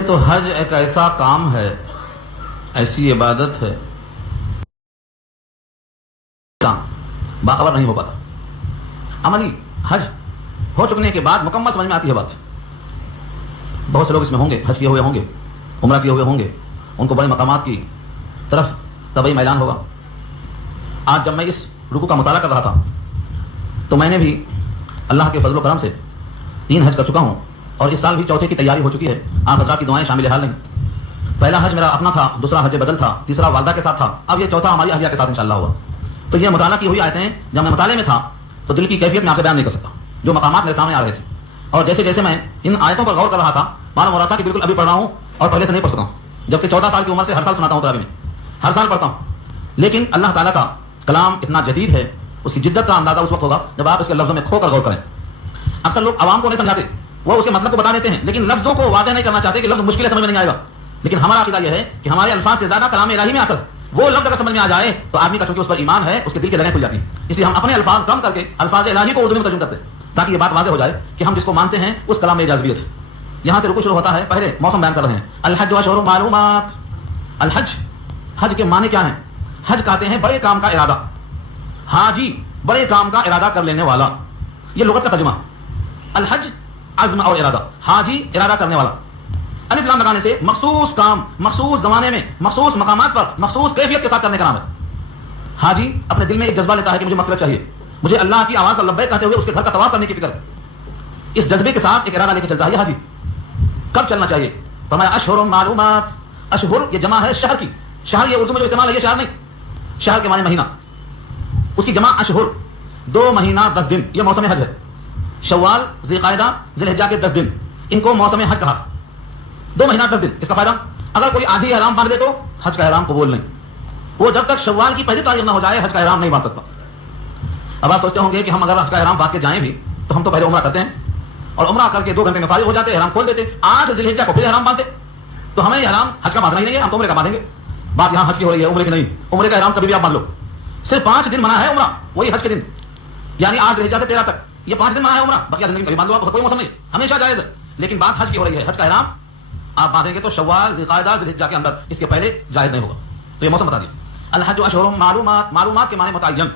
تو حج ایک ایسا کام ہے، ایسی عبادت ہے باخبر نہیں ہو پاتا. عملی حج ہو چکنے کے بعد مکمل سمجھ میں آتی ہے بات. بہت سے لوگ اس میں ہوں گے، حج کیے ہوئے ہوں گے، عمرہ کیے ہوئے ہوں گے، ان کو بڑے مقامات کی طرف طبعی میلان ہوگا. آج جب میں اس رکوع کا مطالعہ کر رہا تھا تو میں نے بھی اللہ کے فضل و کرم سے 3 حج کر چکا ہوں، اور اس سال بھی چوتھے کی تیاری ہو چکی ہے. آپ حضرات کی دعائیں شامل حال نہیں. پہلا حج میرا اپنا تھا، دوسرا حج بدل تھا، تیسرا والدہ کے ساتھ تھا، اب یہ چوتھا ہماری اہلیہ کے ساتھ انشاءاللہ ہوا. تو یہ مطالعہ کی ہوئی آیتیں جب میں مطالعے میں تھا تو دل کی کیفیت میں آپ سے بیان نہیں کر سکتا. جو مقامات میرے سامنے آ رہے تھے اور جیسے جیسے میں ان آیتوں پر غور کر رہا تھا معلوم ہو رہا تھا کہ بالکل ابھی پڑھ رہا ہوں اور پہلے سے نہیں پڑھ سکتا ہوں، جبکہ 14 سال کی عمر سے ہر سال سناتا ہوں تراویح میں، ہر سال پڑھتا ہوں. لیکن اللہ تعالیٰ کا کلام اتنا جدید ہے، اس کی جدت کا اندازہ اس وقت ہوگا جب آپ اس کے لفظوں میں کھو کر غور کریں. اکثر لوگ عوام کو نہیں سمجھاتے، وہ اس کے مطلب کو بتا دیتے ہیں لیکن لفظوں کو واضح نہیں کرنا چاہتے کہ لفظ مشکل ہے، سمجھ میں نہیں آئے گا. لیکن ہمارا عقیدہ یہ ہے کہ ہمارے الفاظ سے زیادہ کلام الہی میں اثر ہے. وہ لفظ اگر سمجھ میں آ جائے تو آدمی کا چونکہ اس پر ایمان ہے، اس کے دل کی لگیں کھل جاتی ہیں. اس لیے ہم اپنے الفاظ کم کر کے الفاظ الہی کو اردو میں ترجمہ کرتے ہیں تاکہ یہ بات واضح ہو جائے کہ ہم جس کو مانتے ہیں اس کلام میں اجازت ہے. یہاں سے رکوع شروع ہوتا ہے. پہلے موسم بیان کر رہے ہیں. الحج اشہر معلومات. الحج، حج کے معنی کیا ہیں؟ حج کہتے ہیں بڑے کام کا ارادہ. حاجی بڑے کام کا ارادہ کر لینے والا، یہ لغت کا ترجمہ. الحج عزم اور ارادہ، حاجی ارادہ کرنے والا. الف لام لگانے سے مخصوص کام مخصوص زمانے میں مخصوص مقامات پر مخصوص کیفیت کے ساتھ کرنے کا نام ہے. حاجی اپنے دل میں ایک جذبہ لیتا ہے کہ مجھے مغفرت چاہیے، مجھے اللہ کی آواز پر لبیک کہتے ہوئے اس کے گھر کا طواف کرنے کی فکر ہے. اس جذبے کے ساتھ ایک ارادہ لے کے چلتا ہے یہ حاجی. کب چلنا چاہیے؟ فرمایا اشہر معلومات. اشہر یہ جمع ہے شہر کی. شہر یہ اردو میں جو استعمال ہے یہ شہر نہیں، شہر کے معنی مہینہ، اس کی جمع اشہر. 2 مہینہ 10 دن یہ موسم حج ہے. شوال، ذی قعدہ، ذی الحجہ کے 10 دن ان کو موسم حج کہا. 2 مہینہ 10 دن. اس کا فائدہ اگر کوئی آج ہی احرام باندھ دے تو حج کا احرام قبول نہیں. وہ جب تک شوال کی پہلی تاریخ نہ ہو جائے حج کا احرام نہیں باندھ سکتا. اب آپ سوچتے ہوں گے کہ ہم اگر حج کا احرام باندھ کے جائیں بھی تو ہم تو پہلے عمرہ کرتے ہیں اور عمرہ کر کے 2 گھنٹے میں فارغ ہو جاتے، احرام کھول دیتے، 8 ذی الحجہ کو پھر احرام باندھتے. تو ہمیں یہ احرام حج کا باندھنا ہی نہیں ہے، ہم تو عمرے کا باندھیں گے. بات یہاں حج کی ہو رہی ہے، عمرے کی نہیں. عمرے کا احرام کبھی بھی آپ باندھ لو. صرف 5 دن منع ہے عمرہ، وہی حج کے دن، یعنی 8 ذی الحجہ سے 13 تک یہ 5 دن منع ہے عمرہ. بقیہ زندگی میں کبھی باندھ لو، آپ کوئی موسم نہیں، ہمیشہ جائز ہے. لیکن بات حج کی ہو رہی ہے. حج کا احرام آپ باندھیں گے تو شوال، ذی قعدہ، ذی الحجہ کے اندر، اس کے پہلے جائز نہیں ہوگا. تو یہ موسم بتا دیجیے. الحج اشہر معلومات. معلومات کے معنی متعین،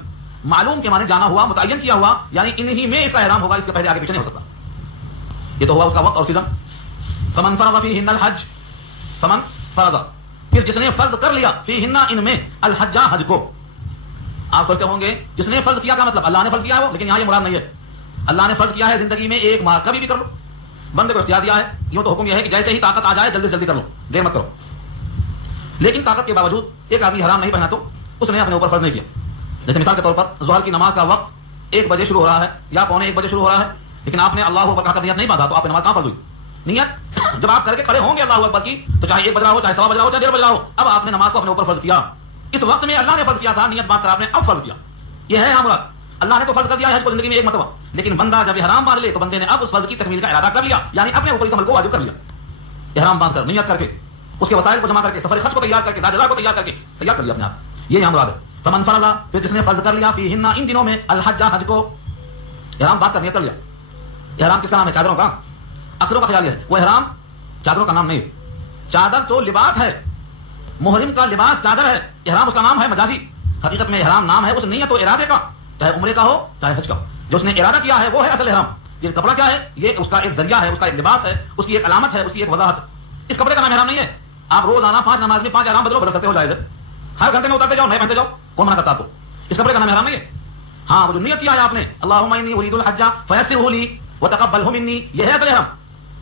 معلوم کے معنی جانا ہوا، متعین کیا ہوا، یعنی انہی میں اس کا احرام ہوگا، اس کے پہلے آگے پیچھے نہیں ہو سکتا. یہ تو ہوا اس کا وقت اور سیزن. فمن فرض فیہن الحج. فمن فرض پھر جس نے فرض کر لیا، فیہن ان میں، الحج حج کو. آپ سوچتے ہوں گے جس نے فرض کیا کا مطلب اللہ نے فرض کیا ہے وہ، لیکن یہاں یہ مراد نہیں ہے. اللہ نے فرض کیا ہے زندگی میں ایک ماہ کبھی بھی کر لو. بندے کو اختیار دیا ہے. یوں تو حکم یہ ہے کہ جیسے ہی طاقت آ جائے جلدی جلدی کر لو، دیر مت کرو. لیکن طاقت کے باوجود ایک آدمی حرام نہیں پہنا تو اس نے اپنے اوپر فرض نہیں کیا. جیسے مثال کے طور پر ظہر کی نماز کا وقت 1 بجے شروع ہو رہا ہے یا 12:45 بجے شروع ہو رہا ہے، لیکن آپ نے اللہ اکبر کہا کر نیت نہیں باندھا تو آپ کی نماز کہاں فرض ہوئی؟ نیت جب آپ کر کے کھڑے ہوں گے اللہ اکبر کی تو چاہے 1 بج رہا ہو، چاہے 1:15 بج رہا ہو، چاہے 1:30 بج رہا ہو، اب آپ نے نماز کو اپنے اوپر فرض کیا. اس وقت میں اللہ نے فرض کیا تھا، نیت باندھ کر آپ نے اب فرض کیا. یہ ہے مراد. اللہ نے تو فرض کر دیا ہے حج کو زندگی میں ایک مرتبہ، لیکن بندہ جب احرام باندھ لے تو بندے نے اب اس فرض کی تکمیل کا ارادہ کر لیا، یعنی اپنے اوپر اس عمل کو واجب کر لیا. احرام باندھ کر، نیت کر کے، اس کے وسائل کو جمع کر کے، سفر حج کو تیار کر کے، زاد اللہ کو تیار کر کے تیار کر لیا اپنے آپ. یہ یہاں مراد ہے. فمن فرض پھر جس نے فرض کر لیا، فیہن ان دنوں میں، الحج حج کو. احرام باندھ کر نیت کر لیا. احرام کس کا نام ہے؟ چادروں کا. اکثروں کا خیال یہ ہے وہ احرام چادروں کا نام نہیں ہے. چادر تو لباس ہے، محرم کا لباس چادر ہے. احرام اس کا نام ہے مجازی. حقیقت میں احرام نام ہے اس نیت و ارادے کا، چاہے عمرے کا ہو چاہے حج کا. جو اس نے ارادہ کیا ہے وہ ہے اصل احرام. یہ کپڑا کیا ہے؟ یہ اس کا ایک ذریعہ ہے، اس کا ایک لباس ہے، اس کی ایک علامت ہے، اس کی ایک وضاحت. اس کپڑے کا نام احرام نہیں ہے. آپ روزانہ 5 نماز میں 5 احرام بدل سکتے ہو، جائز ہے. ہر گھنٹے میں اترتے جاؤ، نئے پہنتے جاؤ، کون منع کرتا آپ کو؟ اس کپڑے کا نام احرام نہیں ہے. ہاں وہ جو نیت کیا ہے آپ نے، اللہم انی ارید الحج فیسرہ لی وتقبلہ منی، یہ ہے اصل احرام.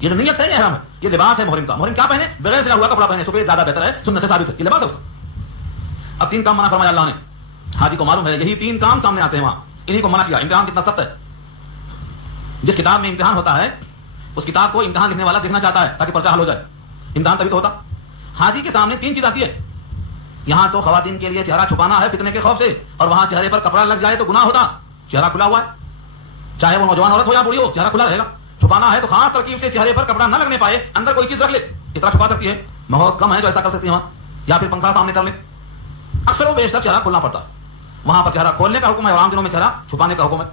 یہ جو نیت ہے یہ احرام ہے. یہ لباس ہے محرم کا. محرم کیا پہنے؟ بغیر سلا ہوا کپڑا پہنے، سفید زیادہ بہتر ہے، سنت سے ثابت ہے، یہ لباس ہے اس کا. اب 3 کام منع فرمایا اللہ نے. حاجی کو معلوم ہے یہی 3 کام سامنے آتے ہیں وہاں، انہی کو منع کیا. امتحان کتنا سخت ہے. جس کتاب میں امتحان ہوتا ہے اس کتاب کو امتحان لکھنے والا دیکھنا چاہتا ہے تاکہ پرچہ حل ہو جائے. امتحان تبھی تو ہوتا. حاجی کے سامنے 3 چیز آتی ہے. یہاں تو خواتین کے لیے چہرہ چھپانا ہے فتنے کے خوف سے، اور وہاں چہرے پر کپڑا لگ جائے تو گناہ ہوتا. چہرہ کھلا ہوا ہے، چاہے وہ نوجوان عورت ہو یا بوڑھی ہو، چہرہ کھلا رہے گا. چھپانا ہے تو خاص ترکیب سے چہرے پر کپڑا نہ لگنے پائے، اندر کوئی چیز رکھ لے، اس طرح چھپا سکتی ہے. بہت کم ہے جو ایسا کر سکتی ہے وہاں، یا پھر پنکھا سامنے کر لے. اکثر و بیشتر چہرہ کھولنا پڑتا ہے. وہاں پر چہرہ کھولنے کا حکم ہے اور عام دنوں میں چہرہ چھپانے کا حکم ہے.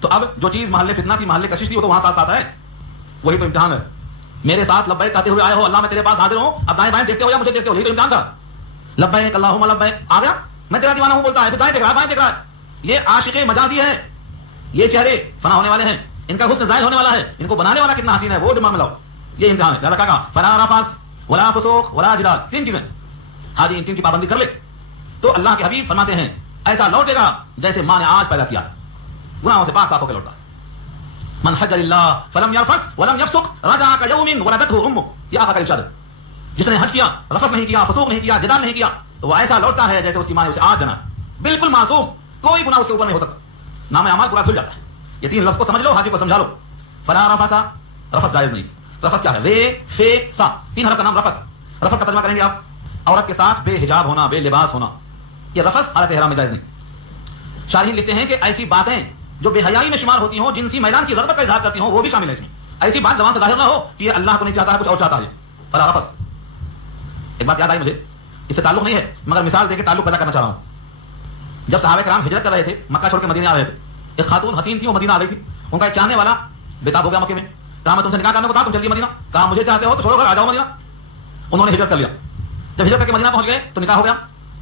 تو اب جو چیز محل فتنہ تھی، محل کشش تھی، وہ تو وہاں ساتھ ساتھ ہے. وہی تو امتحان ہے. میرے ساتھ لبیک کہتے ہوئے آئے ہو, اللہ میں تیرے پاس حاضر ہوں, اب دائیں بائیں دیکھتے ہو یا مجھے دیکھتے ہو, یہی تو امتحان تھا. لبیک اللہم لبیک آ گیا, میں تیرا دیوانہ ہوں بولتا ہے, پھر دائیں دیکھ رہا ہے بائیں دیکھ رہا ہے. یہ عاشق مجازی ہے. یہ چہرے فنا ہونے والے ہیں, ان کا حسن زائل ہونے والا ہے, ان کو بنانے والا کتنا حسین ہے وہ دماغ میں لاؤ. یہ امتحان ہے. اللہ کہا فلا رفث ولا فسوق ولا جدال, 3 چیزیں. حاجی ان 3 کی پابندی کر لے تو اللہ کے حبیب فرماتے ہیں ایسا لوٹے گا جیسے ماں نے آج پیدا کیا, گناہوں سے پاک صاف ہو کے لوٹا. من حج للہ فلم یرفث ولم یفسق رجع کیوم ولدته امه, یہ آقا کا ارشاد ہے. جس نے حج کیا, رفث نہیں کیا, فسوق نہیں کیا, جدال نہیں کیا, تو وہ ایسا لوٹتا ہے جیسے اس کی ماں نے اسے آج جنا. بالکل معصوم, کوئی گناہ اس کے اوپر نہیں ہو سکتا, نام اعمال پورا کھل جاتا ہے. یہ 3 لفظ کو سمجھ لو, حاجی کو سمجھا لو. فلا رفث, رفث جائز نہیں. رفث کیا ہے؟ رے فے سا, 3 حرف کا نام رفث. رفث کا ترجمہ کریں گے آپ, عورت کے ساتھ بے حجاب ہونا, بے لباس ہونا. یہ رفث حالت احرام میں جائز نہیں. شارحین لکھتے ہیں کہ ایسی باتیں جو بے حیائی میں شمار ہوتی ہوں, جنسی میدان کی رغبت کا اظہار کرتی ہوں, وہ بھی شامل ہے اس میں. ایسی بات زبان سے ظاہر نہ ہو کہ یہ اللہ کو نہیں چاہتا ہے, کچھ اور چاہتا ہے. فلا رفث. ایک بات یاد آئی مجھے, اس سے تعلق نہیں ہے مگر مثال دے کے تعلق پیدا کرنا چاہ رہا ہوں. جب صحابہ کرام ہجرت کر رہے تھے, مکہ چھوڑ کے مدینے آ رہے تھے, ایک خاتون حسین تھی, وہ مدینہ آ گئی تھی. ان کا ایک چاہنے والا بےتاب ہو گیا مکے میں. کہا میں تم سے نکاح کرنے کو تھا, تم جلدی مدینہ. کہا مجھے چاہتے ہو تو چھوڑو گھر آ جاؤ مدینہ. انہوں نے ہجرت کر لیا. جب ہجرت کر کے مدینہ پہنچ گئے تو نکاح ہو گیا.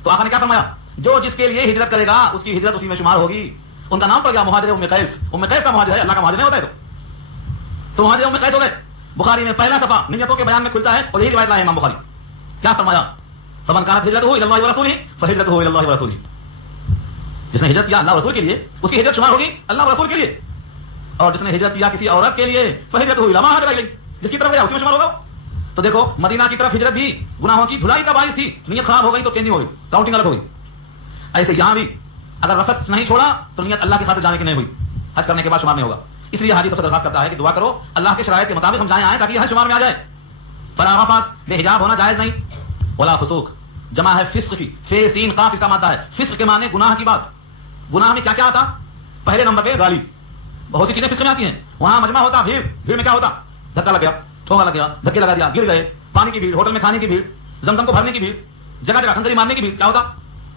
تو آقا نے کیا فرمایا, جو جس کے لیے ہجرت کرے گا اس کی ہجرت اسی میں شمار ہوگی. ان کا نام پڑ گیا مہاجر ام قیس. ام قیس کا مہاجر ہے, اللہ کا مہاجر نہیں ہوتا ہے. تو مہاجر ام قیس ہو گئے. بخاری میں پہلا صفحہ نیتوں کے بیان میں کھلتا ہے, اور یہی روایت لائے امام بخاری. کیا فرمایا, فمن كانت هجرته الى الله ورسوله فهجرته الى الله ورسوله. جس نے ہجرت کیا اللہ رسول کے لیے, اس کی ہجرت شمار ہوگی اللہ رسول کے لیے. اور جس نے ہجرت کیا کسی عورت کے لیے, فهجرته الى ما هاجر اليه, جس کی طرف گیا اسی میں شمار ہوگا. تو دیکھو مدینہ کی طرف ہجرت بھی گناہوں کی دھلائی کا باعث تھی. نیت خراب ہو گئی تو چینج ہو گئی, کاؤنٹنگ غلط ہو گئی. ایسے یہاں بھی اگر رفث نہیں چھوڑا تو نیت اللہ کی خاطر جانے کی نہیں ہوئی, حج کرنے کے بعد شمار نہیں ہوگا. اس لیے حاجی سب سے درخواست کرتا ہے کہ دعا کرو اللہ کے شرائط کے مطابق ہم جائیں آئیں تاکہ حج شمار میں آ جائے. فلا رفث, بے حجاب ہونا جائز نہیں. ولا فسوق, جمع ہے فسق کی, فے سین قاف اس کا مادہ ہے. فسق کے معنی گناہ کی بات. گناہ میں کیا کیا آتا؟ پہلے نمبر پہ گالی. بہت سی چیزیں فسق میں آتی ہیں. وہاں مجمع ہوتا بھیڑ, بھیڑ میں کیا ہوتا؟ دھکا لگ گیا, ٹھوکا لگ گیا, دھکے لگا دیا, گر گئے. پانی کی بھیڑ, ہوٹل میں کھانے کی بھیڑ, زمزم کو بھرنے کی بھیڑ, جگہ جگہ کنکری مارنے کی بھیڑ. کیا ہوتا؟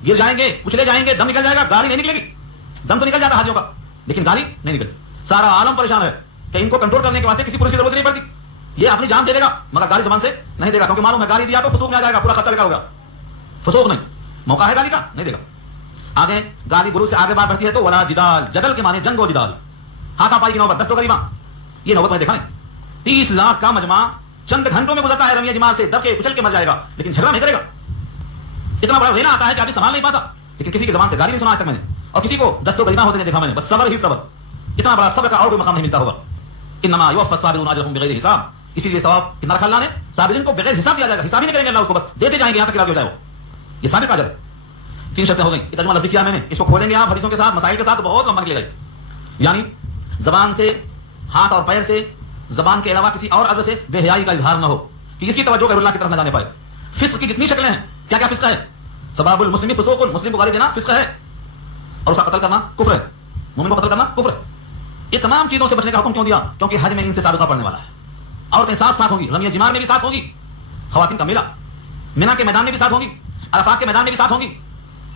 گر جائیں گے, کچلے جائیں گے, دم نکل جائے گا. گالی نہیں نکلے گی, دم تو نکل جاتا حاجیوں کا, لیکن گالی نہیں نکلتی. سارا عالم پریشان ہے کہ ان کو کنٹرول کرنے کے واسطے کسی پولیس کی ضرورت نہیں پڑتی. یہ اپنی جان دے دے گا مگر گالی زبان سے نہیں دے گا, کیونکہ معلوم ہے گالی دیا تو فسوق میں آ جائے گا, پورا خرچہ لگا ہوگا. فسوق نہیں, موقع ہے گالی کا, نہیں دے گا. آگے گالی گلو سے آگے بات بڑھتی ہے تو ولا جدال, جدل کے معنی جنگ و جدال, ہاتھا پائی کی نوبت, دست و گریباں. یہ نوبت میں دیکھا نہیں. 30 لاکھ کا مجمع چند گھنٹوں میں گزرتا ہے رمیہ جماع سے, دب کے کچل کے مر جائے گا, لیکن جھگڑا نہیں کرے گا. اتنا بڑا رینا آتا ہے کہ ابھی سنبھال نہیں پاتا, لیکن کسی کی زبان سے گالی نہیں سنا آج تک میں نے, اور کسی کو دست و گریباں ہوتے نہیں دیکھا میں نے. بس صبر ہی صبر. اتنا بڑا صبر کا اور کوئی مقام نہیں ملتا ہوگا. انما یوفى الصابرون اجرهم بغیر حساب. اسی لیے ثواب کتنا رکھا اللہ نے, صابرین کو بغیر حساب دیا جائے گا. حساب ہی نہیں کریں گے اللہ اس کو, بس دیتے جائیں گے یہاں تک راضی ہو جائے وہ. یہ صابر کا اجر ہے. 3 شرطیں ہو گئی. یہ ترجمہ لفظ کیا میں نے, اس کو کھولیں گے آپ حدیثوں کے ساتھ, مسائل کے ساتھ, بہت لمبا نکلے گا. یعنی زبان سے, ہاتھ اور پیر سے, زبان کے علاوہ کسی اور عضو سے بے حیائی کا اظہار نہ ہو کہ اس کی توجہ غیر اللہ کی طرف نہ جانے پائے. فسق کی جتنی شکلیں ہیں, کیا کیا فسق ہے؟ سباب المسلم فسوق, مسلم کو گالی دینا فسق ہے, اور اس کا قتل کرنا کفر ہے, مومن کو قتل کرنا کفر ہے. یہ تمام چیزوں سے بچنے کا حکم کیوں دیا؟ کیونکہ حج میں ان سے سابقہ پڑنے والا ہے. عورتیں ساتھ ساتھ ہوں گی, رمیہ جمار میں بھی ساتھ ہوں گی, خواتین کا میلہ مینا کے میدان میں بھی ساتھ ہوں گی, عرفات کے میدان میں بھی ساتھ ہوں گی,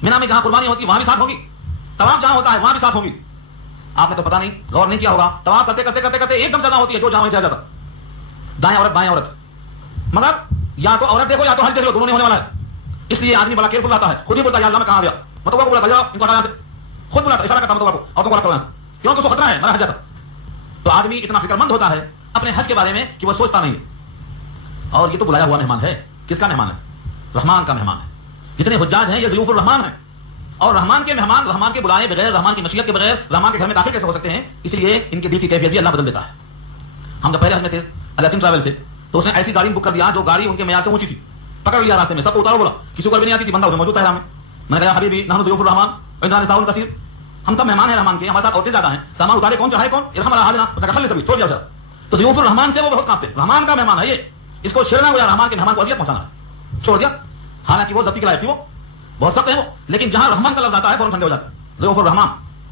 مینا میں جہاں قربانی ہوتی ہے وہاں بھی ساتھ ہوں گی, طواف جہاں ہوتا ہے وہاں بھی ساتھ ہوں گی. آپ نے تو پتہ نہیں غور نہیں کیا ہوگا, طواف کرتے کرتے کرتے کرتے ایک دم سزا ہوتی ہے جو جہاں نہیں جاتا, دائیں عورت بائیں عورت, مگر یا تو عورت دیکھو یا تو حج دیکھ لو, دونوں نہیں ہونے والا ہے. اس لیے آدمی بڑا کیئرفل رہتا ہے, خود ہی بولتا ہے یا اللہ میں کہاں گیا, متوقع کو بولا بھائی ان کو ہٹا یہاں سے, خود بولا اشارہ کرتا متوقع کو, اور تو کو یہاں سے, کیونکہ اس کو خطرہ ہے میرا حج جاتا. تو آدمی اتنا فکر مند ہوتا ہے اپنے حج کے بارے میں کہ وہ سوچتا نہیں. اور یہ تو بلایا ہوا مہمان ہے. کس کا مہمان ہے؟ رحمان کا مہمان ہے. جتنے حجاج ہیں یہ ضیوف الرحمان ہیں, اور رحمان کے مہمان رحمان کے بلائے بغیر, رحمان کی مشیت کے بغیر رحمان کے گھر میں داخل کیسے ہو سکتے ہیں؟ اس لیے ان کے دل کی کیفیت بھی اللہ بدل دیتا ہے. ہم جب پہلے حج میں تھے الحسن ٹریول سے, تو اس نے ایسی گاڑی بک کر دیا جو گاڑی ان کے معیار سے اونچی تھی. پکڑ لیا راستے میں, سب کو اتارو بولا, کسی کو بھی نہیں آتی تھی, بندہ موجود تھا میں. میں نے کہا حبیبی نحن ضیوف الرحمان وعندنا نساء کثیر, ہم سب مہمان ہیں رحمان کے, ہمارے ساتھ عورتیں زیادہ ہیں, سامان اتارے کون چاہے کون, ارحم علی حالنا, اس نے کہا خلی سبھی چھوڑ دیا ذرا. تو ضیوف الرحمان سے وہ بہت کانپتے, رحمان کا مہمان ہے یہ, اس کو چھیڑنا ہوا رحمان کے مہمان کو اذیت پہنچانا ہے, چھوڑ دیا. حالانکہ وہ ضبطی کی لائق تھی, وہ بہت سخت ہے وہ, لیکن جہاں رحمان کا لفظ آتا ہے فوراً ٹھنڈے ہو جاتے ہیں ضیوف الرحمان.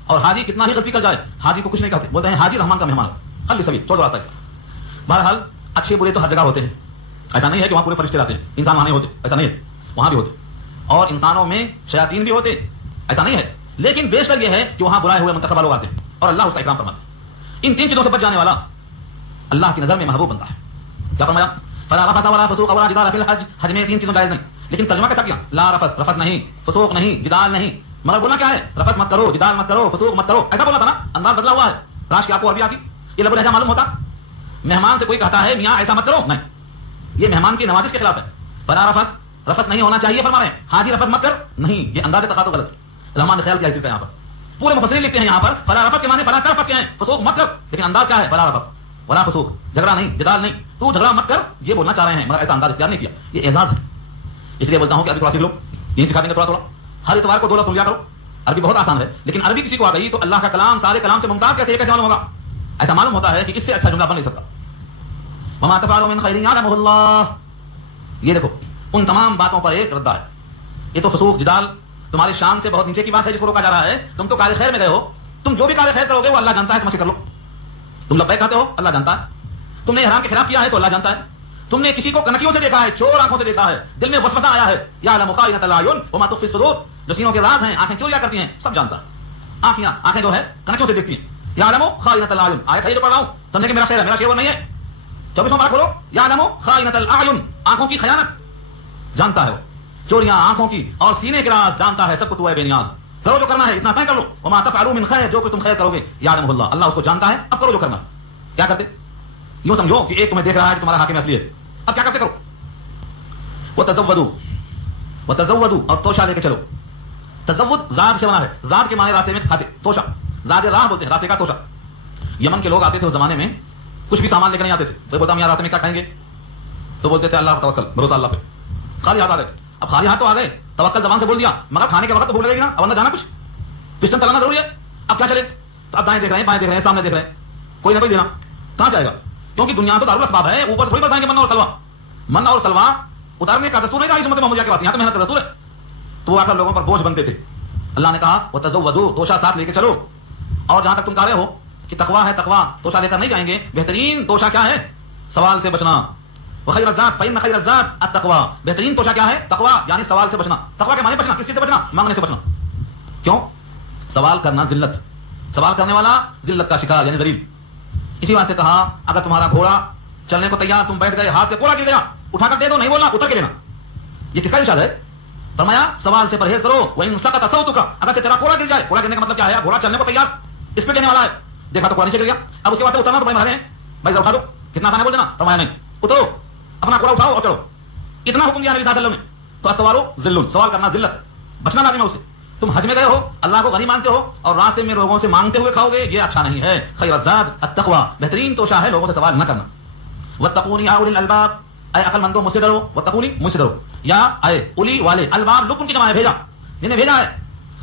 اور حاجی کتنا ہی غلطی کر جائے حاجی کو کچھ نہیں کہتے, بولتے ہیں حاجی رحمان کا مہمان ہے, خلی سبھی چھوڑ دو راستہ اس کا. بہرحال اچھے برے تو ہر جگہ ہوتے ہیں, ایسا نہیں ہے کہ وہاں پورے فرشتے رہتے ہیں, انسان وہاں نہیں ہوتے, ایسا نہیں ہے, وہاں بھی ہوتے, اور انسانوں میں شیاطین بھی ہوتے, ایسا نہیں ہے. لیکن بیشتر یہ ہے کہ وہاں برائے ہوئے منتخب لوگ آتے ہیں اور اللہ اس کا اکرام فرماتا ہے. ان 3 چیزوں سے بچ جانے والا اللہ کی نظر میں محبوب بنتا ہے. کیا فرمایا؟ فلا رفث ولا فسوق ولا جدال فی الحج. حج میں 3 چیزیں جائز نہیں. لیکن ترجمہ کیسا کیا؟ لا رفث، رفث نہیں، فسوق نہیں، جدال نہیں. مگر بولنا کیا ہے؟ رفث مت کرو، جدال مت کرو، فسوق مت کرو. ایسا بولا تھا نا. انداز بدلا ہوا ہے. راش کی آپ کو عربی آتی؟ یہ لب لہجہ معلوم ہوتا؟ مہمان سے کوئی کہتا ہے میاں ایسا مت کرو، نہیں، یہ مہمان کی نوازش کے خلاف ہے. فلا رفث، رفث نہیں ہونا چاہیے فرما رہے ہیں. حاجی رفث مت کر، نہیں، یہ انداز تخاطب غلط ہے. رحمان نے خیال کیا اس چیز کا. یہاں پر پورے مفسرین لکھتے ہیں یہاں پر فلا رفث کے معنی فلا ترفث کے ہیں، فسوق مت کر. لیکن انداز کیا ہے؟ فلا رفث ولا فسوق، جھگڑا نہیں، جدال نہیں، تو جھگڑا مت کر، یہ بولنا چاہ رہے ہیں. مگر ایسا انداز اختیار نہیں کیا. یہ اعزاز ہے. اس لیے بولتا ہوں کہ ابھی تھوڑا سیکھ لو، یہی سکھا دیں گے تھوڑا. ہر اتوار کو 2 لفظ لیا کرو. عربی بہت آسان ہے، لیکن عربی کسی کو آ گئی تو اللہ کا کلام سارے کلام سے ممتاز کیسے معلوم ہوگا؟ ایسا معلوم ہوتا ہے کہ اس سے اچھا جملہ بن نہیں سکتا. وما تفعلوا من خير يعلمه الله. یہ دیکھو ان تمام باتوں پر ایک ردہ ہے. یہ تو فسوق، جدال تمہاری شان سے بہت نیچے کی بات ہے جس کو روکا جا رہا ہے. تم تو کار خیر میں گئے ہو، تم جو بھی کار خیر کرو گے وہ اللہ جانتا ہے، سمجھ کر لو. تم لبیک کہتے ہو، اللہ جانتا ہے. تم نے حرام کے خلاف کیا ہے تو اللہ جانتا ہے. تم نے کسی کو کنکیوں سے دیکھا ہے، چور آنکھوں سے دیکھا ہے، دل میں وسوسہ آیا ہے، یعلم خائنۃ الاعین وما تخفی الصدور. جو سینوں کے راز ہیں، آنکھیں چوریاں کرتی ہیں، سب جانتا ہے. آنکھیں جو ہے کنکیوں سے دیکھتی ہیں. یعلم خائنۃ الاعین، آیت ہے جو پڑھ رہا ہوں، سمجھے کہ میرا شعر ہے، میرا شعر نہیں ہے. 24واں پارہ کھولو. یعلم خائنۃ الاعین، آنکھوں کی خیانت جانتا ہے وہ، چوریاں آنکھوں کی اور سینے کے راز جانتا ہے. سب کو تو ہے بے نیاز. کرو جو کرنا ہے، اتنا طے کر لو. وما تفعلوا من خیر، جو کہ تم خیر کرو گے یعلمہ اللہ، اللہ اس کو جانتا ہے. اب کرو جو کرنا. کیا کرتے؟ یوں سمجھو کہ ایک تمہیں دیکھ رہا ہے کہ تمہارا حاکم اصلی ہے. اب کیا کرتے؟ کرو. وتزودوا، اور توشہ لے کے چلو. تزود زاد سے بنا ہے. زاد کے معنی راستے میں کھاتے، توشہ، زاد راہ بولتے ہیں، راستے کا توشہ. یمن کے لوگ آتے تھے اس زمانے میں، کچھ بھی سامان لے کر نہیں آتے تھے. کوئی بولتا میاں راستے میں کیا کھائیں گے؟ تو بولتے تھے اللہ پر توکل، بھروسہ اللہ پہ. خالی ہاتھ آ گئے. اب خالی ہاتھ تو آ گئے، توکل زبان سے بول دیا، مگر کھانے کے وقت تو بھوک لگے گی نا. اب اندر جانا کچھ، پسٹن چلانا ضروری ہے. اب کیا چلے؟ تو اب دائیں دیکھ رہے ہیں، بائیں دیکھ رہے ہیں، سامنے دیکھ رہے ہیں، کوئی نہ کوئی دینا کہاں سے آئے گا؟ کیونکہ دنیا تو دارالاسباب ہے، اوپر سے تھوڑی بسائیں گے من اور سلوا. من اور سلوا اتارنے کا دستور نہیں رہا اس امت محمدیہ کے بعد. یہاں تو محنت کا دستور ہے. تو وہ آ کر لوگوں پر بوجھ بنتے تھے. اللہ نے کہا وتزودوا، توشہ ساتھ لے کے چلو. اور جہاں تک تم کہہ رہے ہو کہ تقوا ہے، تقوا توشہ لے کر نہیں جائیں گے. بہترین توشہ کیا ہے؟ سوال سے بچنا. وخیر الزاد فإن خیر الزاد التقوی. بہترین توشہ کیا ہے؟ تقوا، یعنی سوال سے بچنا. تقوا کے معنی بچنا. کس چیز سے بچنا؟ مانگنے سے بچنا. کیوں؟ سوال کرنا ذلت، سوال کرنے والا ذلت کا شکار یعنی ذلیل. اسی واسطے کہا اگر تمہارا گھوڑا چلنے کو تیار، تم بیٹھ گئے، ہاتھ سے کوڑا گر گیا، اٹھا کر دے دو، نہیں بولنا، اتر کے لینا. یہ کس کا ارشاد ہے؟ فرمایا سوال سے پرہیز کرو. وَإِن سَقَطَ صَوْتُكَ، اگر تیرا کوڑا گر جائے. کوڑا گرنے کا مطلب کیا ہے؟ گھوڑا چلنے کو تیار، اسپیڈ لینے والا ہے، دیکھا تو کوڑا نیچے گر گیا. اب اس کے بعد سے اترنا تو بڑے مہارے ہیں، بھائی ذرا اٹھا دو. کتنا آسان ہے بول دینا. فرمایا نہیں، اترو، اپنا کوڑا اٹھاؤ اور چلو. اتنا حکم دیا نبی صلی اللہ علیہ وسلم نے. تو السوال ذل، سوال کرنا ذلت ہے، بچنا لازم ہے اس سے. تم حج میں گئے ہو، اللہ کو غنی مانتے ہو اور راستے میں لوگوں سے مانگتے ہوئے کھاؤ گے، یہ اچھا نہیں ہے. خیر الزاد التقوی، بہترین توشہ ہے لوگوں سے سوال نہ کرنا. واتقونی یا اولی الالباب، اے عقل مندوں مجھ سے ڈرو. واتقونی، مجھ سے ڈرو. یا اے اولی والے، الباب لوگ ان کی جمع ہے، بھیجا، جنہیں بھیجا ہے.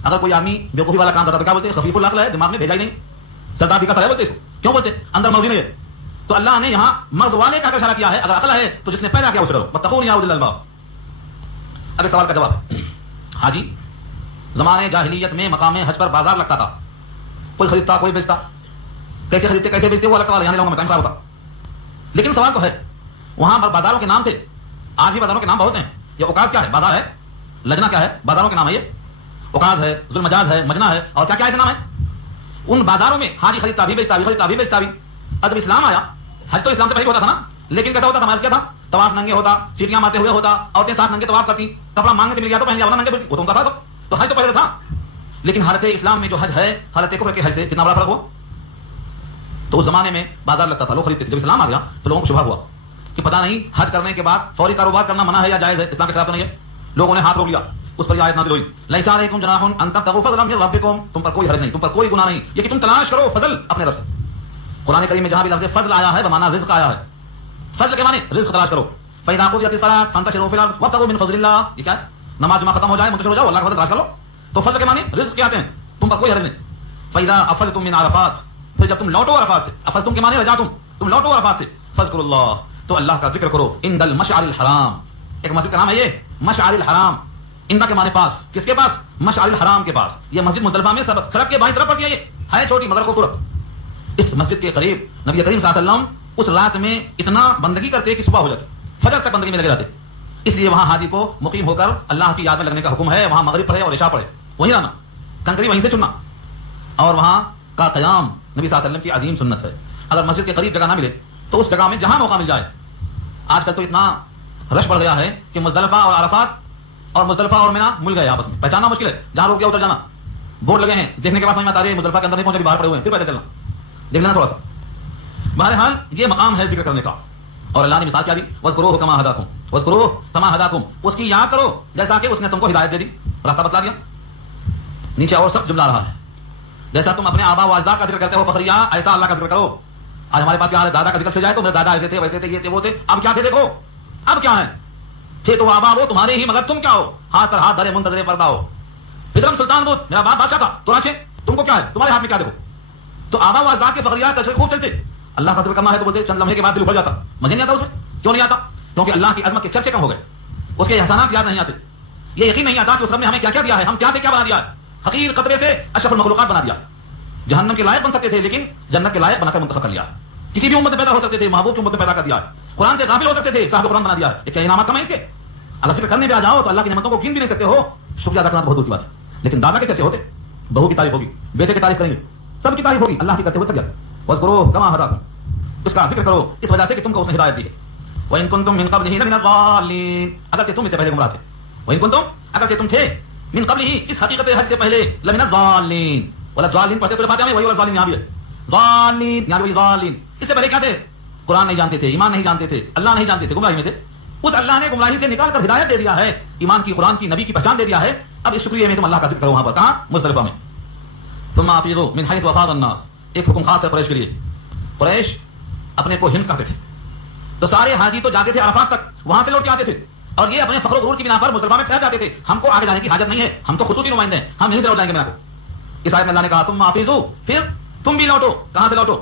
اگر کوئی آدمی بیوقوفی والا کام کرتا تو کیا بولتے ہیں؟ خفیف العقل ہے، دماغ میں بھیجا ہی نہیں، سردار بھی کا سایہ بولتے اس کو. کیوں بولتے؟ اندر مغز نہیں ہے. تو اللہ نے یہاں مغز والے کا اشارہ کیا ہے. اگر عقل ہے تو جس نے پیدا کیا اسے ڈرو. واتقونی یا اولی الالباب. اب سوال کا جواب ہے. حاجی زمانے جاہلیت میں مقام حج پر بازار لگتا تھا، کوئی خریدتا کوئی بیچتا. کیسے خریدتے کیسے بیچتے وہ الگ سوال ہے، یہاں لوگوں میں ٹائم خراب ہوتا. لیکن سوال تو ہے، وہاں بازاروں کے نام تھے. آج بھی بازاروں کے نام بہت ہیں. یہ اوکاز کیا ہے؟ بازار ہے. لجنا کیا ہے؟ بازاروں کے نام ہے. یہ اوکاز ہے، ذوالمجاز ہے، مجنا ہے، اور کیا کیا ایسے نام ہے. ان بازاروں میں حاجی خریدتا بھی بیچتا بھی، خریدتا بھی بیچتا بھی. اب اسلام آیا، حج تو اسلام سے پہلے ہوتا تھا نا، لیکن کیسا ہوتا تھا؟ ہمارا کیا تھا؟ طواف ننگے ہوتا، سیٹیاں مارتے ہوئے ہوتا، عورتیں ساتھ ننگے طواف کرتی، کپڑا مانگنے سے مل گیا تو پہن لیا، ورنہ ننگے پھرتی. وہ تو ان کا تھا سب. تو حج تو پہلے تھا. لیکن حالت اسلام میں جو حج ہے، حالت کفر کے حج سے کتنا بڑا فرق ہوا. تو اس زمانے میں بازار لگتا تھا، لوگ خریدتے تھے. جب اسلام آ گیا تو لوگوں کو شبہ ہوا کہ پتہ نہیں حج کرنے کے بعد فوری کاروبار کرنا منع ہے یا جائز ہے، اسلام کے خلاف تو نہیں ہے. لوگوں نے ہاتھ روک لیا. اس پر یہ آیت نازل ہوئی، لیس علیکم جناح ان تبتغوا فضلا من ربکم. تم پر کوئی حرج نہیں، تم پر کوئی گناہ نہیں یہ کہ تم تلاش کرو فضل اپنے رب سے. قرآن کریم میں جہاں بھی لفظ فضل آیا ہے بمعنی رزق آیا ہے. فضل کے معنی رزق تلاش کرو. فإذا قضيت الصلاة فانتشروا في الأرض وابتغوا من فضل الله. یہ کیا ہے؟ نماز جمعہ ختم ہو جائے منتشر ہو جاؤ، اللہ کا فضل تلاش کر لو. تو فضل کے معنی رزق کیا آتے ہیں، تم پر کوئی حرج نہیں. فإذا أفضتم من عرفات، پھر جب تم لوٹو عرفات سے، افضتم کے معنی رجعتم، تم لوٹو عرفات سے، فاذکروا اللہ، تو اللہ کا ذکر کرو. عند المشعر الحرام، ایک مسجد کا نام ہے یہ مشعر الحرام. اندہ کے معنی پاس، کس کے پاس؟ مشعر الحرام کے پاس. یہ مسجد مزدلفہ میں سڑک کے بائیں طرف پڑتی ہے. یہ ہے چھوٹی مگر خوبصورت. اس مسجد کے قریب نبی کریم صلی اللہ علیہ وسلم اس رات میں اتنا بندگی کرتے کہ صبح ہو جاتی، فجر تک بندگی میں لگے جاتے. اس لیے وہاں حاجی کو مقیم ہو کر اللہ کی یاد میں لگنے کا حکم ہے. وہاں مغرب پڑھے اور عشاء پڑھے، وہیں رہنا، کنکری وہیں سے چننا. اور وہاں کا قیام نبی صلی اللہ علیہ وسلم کی عظیم سنت ہے. اگر مسجد کے قریب جگہ نہ ملے تو اس جگہ میں جہاں موقع مل جائے آج کل تو اتنا رش بڑھ گیا ہے کہ مزدلفہ اور عرفات اور مزدلفہ اور مینا مل گئے آپس میں، پہچاننا مشکل ہے، جہاں روک گیا اتر جانا، بورڈ لگے ہیں، دیکھنے کے بعد سمجھ میں آتا ہے مزدلفہ کے اندر نہیں پہنچے، باہر پڑے ہوئے ہیں، پھر پیدل چلنا، دیکھ لینا تھوڑا سا۔ بہرحال یہ مقام ہے ذکر کرنے کا، اور اللہ نے مثال کیا دی، وَاذْكُرُوهُ كَمَا هَدَاكُمْ وَاذْكُرُوهُ كَمَا هَدَاكُمْ، اس کی یاد کرو جیسا کہ اس نے تم کو ہدایت دے دی، راستہ بتلا دیا۔ نیچے اور سخت جملہ رہا ہے، جیسا تم اپنے آبا و اجداد کا ذکر کرتے ہو فخریہ، ایسا اللہ کا ذکر کرو۔ آج ہمارے پاس یہاں دادا کا ذکر چل جائے تو میرے دادا ایسے تھے، ویسے تھے، یہ تھے، وہ تھے، اب کیا تھے دیکھو، اب کیا ہے، تھے تو آبا وہ تمہارے ہی، مگر تم کیا ہو، ہاتھ پر ہاتھ دھرے منتظر پردہ ہو۔ ادھر سلطان بود میرا باپ بادشاہ تھا، تو آنچے تم کو کیا ہے، تمہارے ہاتھ میں کیا دیکھو۔ تو آبا و اجداد کے فخریات تشریح خوب چلتے، اللہ کا ذکر کرنا ہے تو بولتے چند لمحے کے بعد دل اکھڑ جاتا، مزے نہیں آتا اس میں، کیوں نہیں آتا؟ کیونکہ اللہ کی عظمت کے چرچے کم ہو گئے، اس کے احسانات یاد نہیں آتے، یہ یقین نہیں آتا کہ اس رب نے ہمیں کیا کیا دیا ہے، ہم کیا تھے کیا بنا دیا ہے، حقیر قطرے سے اشرف المخلوقات بنا دیا، جہنم کے لائق بن سکتے تھے لیکن جنت کے لائق بنا کر منتخب کر لیا، کسی بھی امت میں پیدا ہو سکتے تھے، محبوب کی امت میں پیدا کر دیا ہے، قرآن سے غافل ہو سکتے تھے، صاحب قرآن بنا دیا ہے، یہ کیا انعامات کم ہے اس کے؟ اللہ ذکر کرنے پہ آ جاؤ تو اللہ کی نعمتوں کو گن بھی نہیں سکتے ہو، شکریہ ادا کرنا بہت دور کی بات ہے، لیکن دادا کے چرچے ہوتے، بہو کی تعریف ہوگی، بیٹے کی تعریف کریں گے، سب کی تعریف ہوگی، اللہ کی کرتے ہوئے تک جاتے، وَاذْكُرُوهُ كَمَا هَدَاكُمْ، اس کا ذکر کرو اس وجہ سے کہ تم کو اس نے ہدایت دی ہے، وَإِن كُنتُم مِّن قَبْلِهِ لَمِنَ الضَّالِّينَ، اگرچہ تم اس سے پہلے گمراہ تھے، وَإِن كُنتُم، اگرچہ تم تھے، من قبلہ اس حقیقت حج سے پہلے، لمن الضالین، ولا ضالین پڑھتے سورہ فاتحہ میں، وہی ولا ضالین یہاں بھی ہے، ضالین یہاں بھی وہی ضالین، اس سے پہلے کیا تھے، قرآن نہیں جانتے تھے، ایمان نہیں جانتے تھے، اللہ نہیں جانتے تھے، گمراہی میں تھے، اس اللہ نے گمراہی سے نکال کر ہدایت دے دیا ہے، ایمان کی، قرآن کی، نبی کی پہچان دے دیا ہے، اب اس شکریہ میں تم اللہ کا ذکر کرو، وہاں پر کہاں، مزدلفہ میں۔ ثم افیضوا من حیث افاض الناس، ایک حکم خاص ہے قریش کے لیے، قریش اپنے کو ہمس کہتے تھے، تو سارے حاجی تو جاتے تھے عرفات تک، وہاں سے لوٹ کے آتے تھے، اور یہ اپنے فخر و غرور کی بنا پر مزدلفہ میں ٹھہر جاتے تھے، ہم کو آگے جانے کی حاجت نہیں ہے، ہم تو خصوصی نمائندے ہیں، ہم یہیں سے لوٹ جائیں گے میرا کو۔ اس آیت میں اللہ نے کہا ثم افیضوا، پھر تم بھی لوٹو، کہاں سے لوٹو،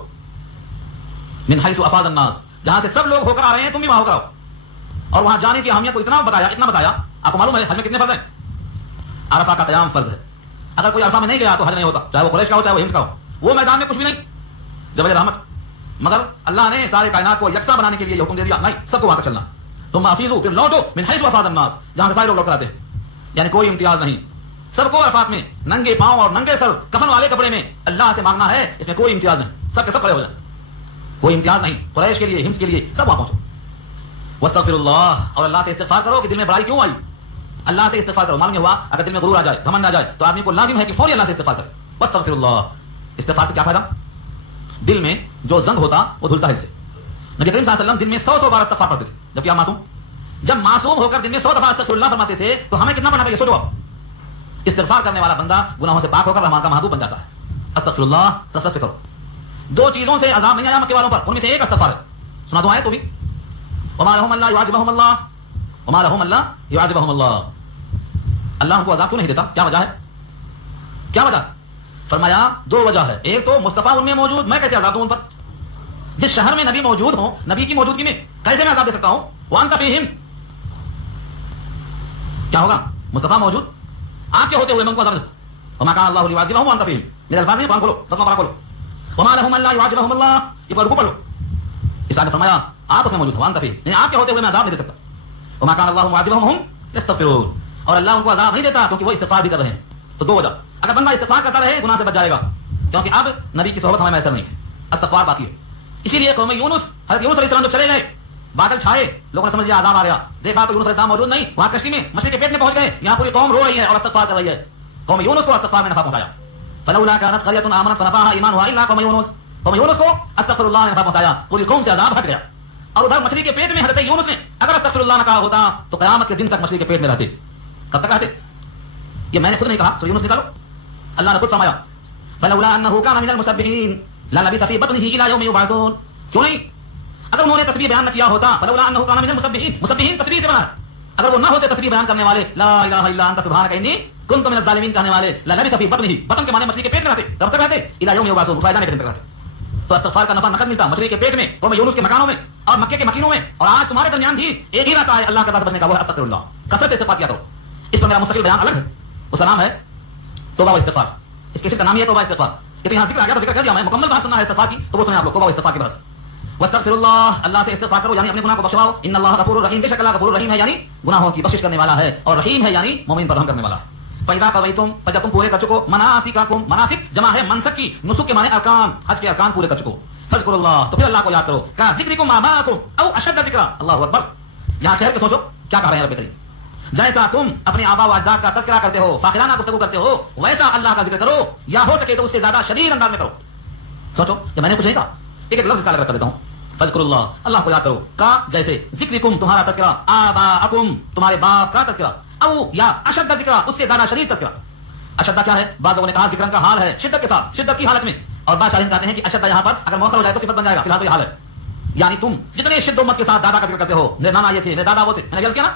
من حیث افاض الناس، جہاں سے سب لوگ ہو کر آ رہے ہیں تم بھی وہاں ہو کر آؤ، اور وہاں جانے کی اہمیت کو اتنا بتایا، آپ کو معلوم ہے حج میں کتنے فرض ہیں، عرفہ کا قیام فرض ہے، اگر کوئی عرفہ میں نہیں گیا تو حج نہیں ہوتا، چاہے وہ قریش کا ہو چاہے وہ ہمس کا ہو، وہ میدان میں کچھ بھی نہیں، جبل رحمت، مگر اللہ نے سارے کائنات کو یکساں بنانے کے لیے یہ حکم دے دیا، نہیں سب کو وہاں تک چلنا، ثم افیضوا، پھر لوٹو من حیث افاض الناس، جہاں سے سارے لوگ لوٹ کر آتے ہیں، یعنی کوئی امتیاز نہیں، سب کو عرفات میں ننگے پاؤں اور ننگے سر کفن والے کپڑے میں اللہ سے مانگنا ہے، اس میں کوئی امتیاز نہیں، سب کے سب کھڑے ہو جائیں، کوئی امتیاز نہیں، قریش کے لیے، ہمس کے لیے، سب وہاں پہنچو، واستغفر اللہ، اور اللہ سے استغفار کرو کہ دل میں برائی کیوں آئی، اللہ سے استغفار کرو، معلوم ہوا اگر دل میں غرور آ جائے، گھمنڈ آ جائے تو آدمی کو لازم ہے کہ فوری اللہ سے استغفار کرے، واستغفر اللہ، استغفار سے کیا فائدہ، دل میں جو زنگ ہوتا وہ دھلتا ہے اس سے، نبی کریم صلی اللہ علیہ وسلم دن میں 100 بار استغفار پڑھتے تھے، جبکہ آپ معصوم، جب معصوم ہو کر دن میں 100 دفعہ استغفر اللہ فرماتے تھے تو ہمیں کتنا پڑھنا چاہیے، سوچو، استغفار کرنے والا بندہ گناہوں سے پاک ہو کر رحمان کا محبوب بن جاتا ہے، استغفر اللہ کثرت سے کرو، دو چیزوں سے عذاب نہیں آیا مکے والوں پر، ان میں سے ایک استغفار ہے، سنا دو آئے تو بھی، وما لهم الا يعذبهم الله، وما لهم الا يعذبهم الله، اللہ ان کو عذاب کیوں نہیں دیتا، کیا وجہ ہے، کیا وجہ، فرمایا دو وجہ ہے، ایک تو مصطفیٰ ان میں موجود، میں کیسے عذاب دوں ان پر، جس شہر میں نبی موجود ہوں، نبی کی موجودگی میں کیسے میں عذاب دے سکتا ہوں، وانت فیہم، کیا ہوگا، مصطفیٰ موجود، آپ کے ہوتے ہوئے میں ان کو عذاب دے سکتا، وما کان اللہ لیعذبهم وانت فیہم، میرے الفاظ نہیں، قرآن کھولو، دسواں پارہ کھولو، وما لهم الا يعذبهم الله، یہ پر رکوع پڑھ لو، اس نے فرمایا آپ اس میں موجود ہو، وانت فیہم، یعنی آپ کے ہوتے ہوئے میں عذاب نہیں دے سکتا، وما کان اللہ معذبهم وهم یستغفرون، اور اللہ ان کو عذاب نہیں دیتا کیونکہ وہ استغفار بھی کر رہے ہیں، تو دو وجہ، اگر بندہ استغفار کرتا رہے گناہ سے بچ جائے گا، کیونکہ اب نبی کی صحبت ہمیں میسر نہیں ہے، استغفار باقی ہے، اسی لیے قوم یونس، حضرت یونس علیہ السلام جب چلے گئے، بادل چھائے، لوگوں نے سمجھ لیا عذاب آ گیا، دیکھا تو یونس علیہ السلام موجود نہیں، وہاں کشتی میں مچھلی کے پیٹ میں پہنچ گئے، یہاں پوری قوم رو رہی ہے اور استغفار کر رہی ہے، قوم یونس کو استغفار میں نفع پہنچایا، فلولا كانت قرية آمنت فنفعها ایمانها الا قوم یونس، قوم یونس کو استغفر اللہ نے نفع پہنچایا، پوری قوم سے عذاب ہٹ گیا، اور ادھر مچھلی کے پیٹ میں حضرت یونس نے اگر استغفر اللہ نہ کہا ہوتا تو قیامت کے دن تک مچھلی کے پیٹ میں رہتے، کب تک رہتے، یہ میں نے خود نہیں کہا، سورہ یونس نکالو، اللہ نے خود فرمایا فلولا انه كان من المسبحين للبث في بطنه الى يوم يبعثون، کیوں نہیں، اگر انہوں نے تسبیح بیان نہ کیا ہوتا، فلولا انه كان من المسبحين، مسبحین تسبیح سے بنا، اگر وہ نہ ہوتے تسبیح بیان کرنے والے، لا الہ الا انت سبحانك انی کنت من الظالمین کہنے والے، للبث في بطنه، بطن کے معنی مچھلی کے پیٹ میں رہتے، کب تک رہتے، الى يوم يبعثون، اٹھائے جانے کے دن تک رہتے، تو استغفار کا نفع نقد ملتا مچھلی کے پیٹ میں، قوم یونس کے مکانوں میں اور مکے کے مکینوں میں، اور آج تمہارے درمیان بھی ایک ہی راستہ ہے اللہ کے پاس بچنے کا، وہ ہے استغفر اللہ، کثرت سے استغفار کیا کرو، اس پر میرا مستقل بیان الگ ہے، اس کا نام ہے توبہ و استغفار، اس کے کا نام یہ توبہ استغفار، یہ تو یہاں ذکر آ گیا تو ذکر کر دیا، میں مکمل بات سننا ہے استغفار کی تو وہ سنیں آپ لوگ، توبہ و استغفار کی بات، واستغفر اللہ، اللہ سے استغفار کرو، یعنی اپنے گناہ کو بخشواؤ، ان اللہ غفور رحیم، بے شک اللہ غفور رحیم ہے، یعنی گناہوں کی بخشش کرنے والا ہے، اور رحیم ہے یعنی مومن پر رحم کرنے والا ہے، فَإِذَا قَضَيْتُمْ، جب تم پورے کر چکو، مناسککم، مناسک جمع ہے منسک کی، نسک کے معنی ارکان، حج کے ارکان پورے کر چکو، فذکروا اللہ، تو پھر اللہ کو یاد کرو، کہا ذکرکم آباءکم او اشد ذکرا، اللہ اکبر. یہاں ٹھہر کے سوچو کیا کہہ رہے ہیں رب کریم. جیسا تم اپنے آبا و اجداد کا تذکرہ کرتے ہو، فاخرانہ گفتگو کرتے ہو، ویسا اللہ کا ذکر کرو، یا ہو سکے تو اس سے زیادہ شدید انداز میں کرو. سوچو کہ میں نے کچھ نہیں کہا، ایک ایک لفظ اس کا لگ کر دیتا ہوں. فذکروا اللہ، اللہ کو یاد کرو، کا جیسے ذکرکم تمہارا تذکرہ، آباءکم تمہارے باپ کا تذکرہ، او یا اشد ذکرہ اس سے زیادہ شدید تذکرہ. اشدہ کیا ہے؟ بعض لوگوں نے کہا ذکرن کا حال ہے، شدت کے ساتھ، شدت کی حالت میں. اور بعض شارحین کہتے ہیں کہ اشدہ یہاں پر اگر مؤخر ہو جائے تو صفت بن جائے گا، فی الحال تو یہ حال ہے. یعنی تم جتنے شد و مت کے ساتھ دادا کا ذکر کرتے ہو، میرے نانا یہ تھے، میرے دادا وہ تھے، میں نے عرض کیا نا،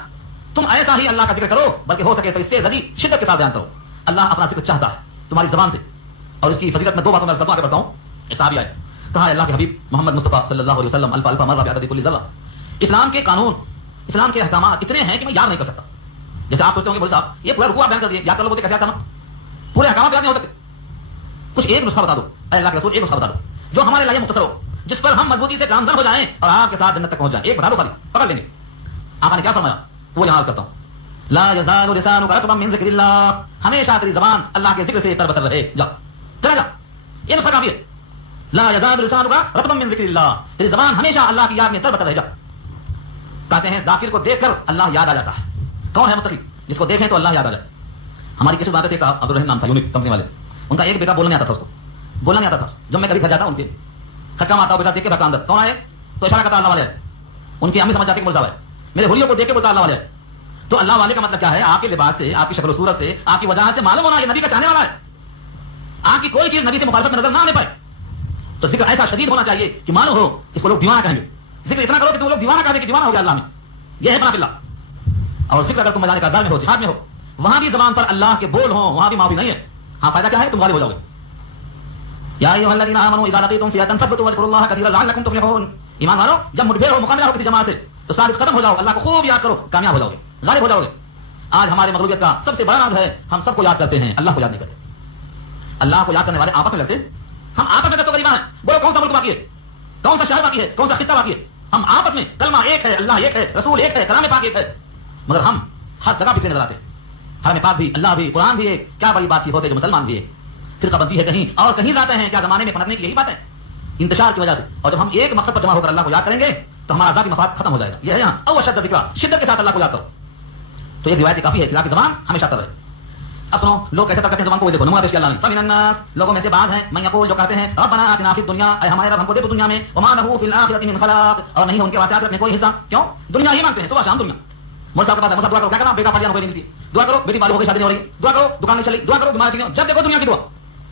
تم ایسا ہی اللہ کا ذکر کرو، بلکہ ہو سکے تو اس سے زیادہ شدت کے ساتھ بیان کرو. اللہ اپنا ذکر چاہتا ہے تمہاری زبان سے. اور اس کی فضیلت میں دو باتوں میں عرض کرتا ہوں، آگے بڑھتا ہوں. ایک صحابی آئے، کہا اللہ کے حبیب محمد مصطفیٰ صلی اللہ علیہ وسلم الف الف مرہ بعدد کل ذرہ، اسلام کے قانون، اسلام کے احکامات اتنے ہیں کہ میں یاد نہیں کر سکتا. جیسے آپ سوچتے ہوں گے بولے صاحب یہ پورا رکوع آپ بیان کر دیے، یاد کر لو، بولتے کیسے یاد کرنا، پورے احکامات یاد نہیں ہو سکتے. کچھ ایک نسخہ بتا دو، اے اللہ کے رسول ایک نسخہ بتا دو جو ہمارے لیے مختصر ہو، جس پر ہم مضبوطی سے گامزن ہو جائیں اور آپ کے ساتھ جنت تک پہنچ جائیں. ایک بتا دو خالی، پکڑ لیں گے. آپ نے کیا فرمایا؟ وہ یہاں عرض کرتا ہوں، لا یزال لسانک رطبا من ذکر اللہ، ہمیشہ تیری زبان اللہ کے ذکر سے تر بتر رہے. جا چلا جا، یہ نسخہ کافی ہے. لا یزال لسانک رطبا من ذکر اللہ، تیری زبان ہمیشہ اللہ کی یاد میں تر بتر رہ جا. کہتے ہیں ذاکر کو دیکھ کر اللہ یاد آ جاتا ہے. کون ہے متقی؟ جس کو دیکھیں تو اللہ یاد آ جائے. ہماری کسی بات تھے صاحب عبد الرحیم نام تھا، یونک کمپنی والے، ان کا ایک بیٹا بولنا نہیں آتا تھا، اس کو بولنا نہیں آتا تھا. جب میں کبھی گھر جاتا ان کے کھٹکا مارتا ہوں، بیٹا دیکھ کے بیٹا اندر کون آئے تو اشارہ کرتا اللہ والے. ان کی امی سمجھ جاتی کہ مولوی صاحب ہے. میرے ہولیوں کو دیکھ کے بولتا اللہ والے. تو اللہ والے کا مطلب کیا ہے؟ آپ کے لباس سے، آپ کی شکل و صورت سے، آپ کی وجہ سے معلوم ہونا یہ نبی کا چاہنے والا ہے. آپ کی کوئی چیز نبی سے مخالفت میں نظر نہ آنے پائے. تو ذکر ایسا شدید ہونا چاہیے کہ معلوم ہو اس کو لوگ دیوانہ کہیں گے. ذکر اتنا کرو کہ تم لوگ دیوانہ کہہ دیں کہ دیوانہ ہو گیا اللہ میں. یہ ہے فنا فی اللہ. اور ذکر اگر تم میدان کارزار میں ہو، جہاد میں ہو، وہاں بھی زبان پر اللہ کے بول ہوں، وہاں بھی معافی نہیں ہے. ہاں فائدہ کیا ہے؟ تم غالب ہو جاؤ گے. یا ایھا الذین آمنوا اذا لقیتم فئۃ فاثبتوا واذکروا اللہ کثیرا لعلکم تفلحون. ایمان والو جب مٹبھیڑ ہو، مقابلہ ہو کسی جماعت سے، تو ثابت قدم ہو جاؤ، اللہ کو خوب یاد کرو، کامیاب ہو جاؤ گے، غالب ہو جاؤ گے. آج ہمارے مغلوبیت کا سب سے بڑا راز ہے ہم سب کو یاد کرتے ہیں، اللہ کو یاد نہیں کرتے. اللہ کو یاد کرنے والے آپس میں لڑتے. ہم آپس میں تو غریباں ہیں. بولو کون سا ملک باقی ہے؟ کون سا شہر باقی ہے؟ کون سا خطہ باقی ہے؟ ہم آپس میں کلمہ ایک ہے، اللہ ایک ہے، رسول ایک ہے، کلام پاک ایک ہے، مگر ہم ہر جگہ بکھرے نظر آتے. حرم پاک بھی، اللہ بھی، قرآن بھی ایک. کیا بڑی بات تھی ہوتے جو مسلمان بھی ایک. فرقہ بندی ہے کہیں اور کہیں جاتے ہیں. کیا زمانے میں پنپنے کی یہی بات ہے؟ انتشار کی وجہ سے. اور جب ہم ایک مقصد پر جمع ہو کر اللہ کو یاد کریں گے تو ہمارا ذاتی مفاد ختم ہو جائے گا. یہ ہے یہاں او اشد ذکر، شدت کے ساتھ اللہ کو یاد کرو. تو یہ روایت کافی ہے کہ آپ کی زبان ہمیشہ تر رہے. اب سنو لوگ کیسے تر کرتے ہیں زبان کو، دیکھو نمونہ پیش کیا اللہ نے. فمن الناس، لوگوں میں سے بعض ہیں، من یقول جو کہتے ہیں ربنا آتنا فی الدنیا، اے ہمارے رب ہم کو دے تو دنیا میں، وما له فی الاخرۃ من خلاق، اور نہیں ان کے واسطے آخرت میں کوئی حصہ. کیوں؟ دنیا ہی مانگتے ہیں، صبح شام دنیا. مول صاحب کے پاس ہے، مول صاحب دعا کرو، کیا کرنا؟ بیٹا پڑھیا کوئی نہیں ملتی، دعا کرو بیٹی بالغ ہو گئی شادی نہیں ہو رہی، دعا کرو دکان نہیں چلی، دعا کرو بیمار ٹھیک ہو. جب دیکھو دنیا کی دعا.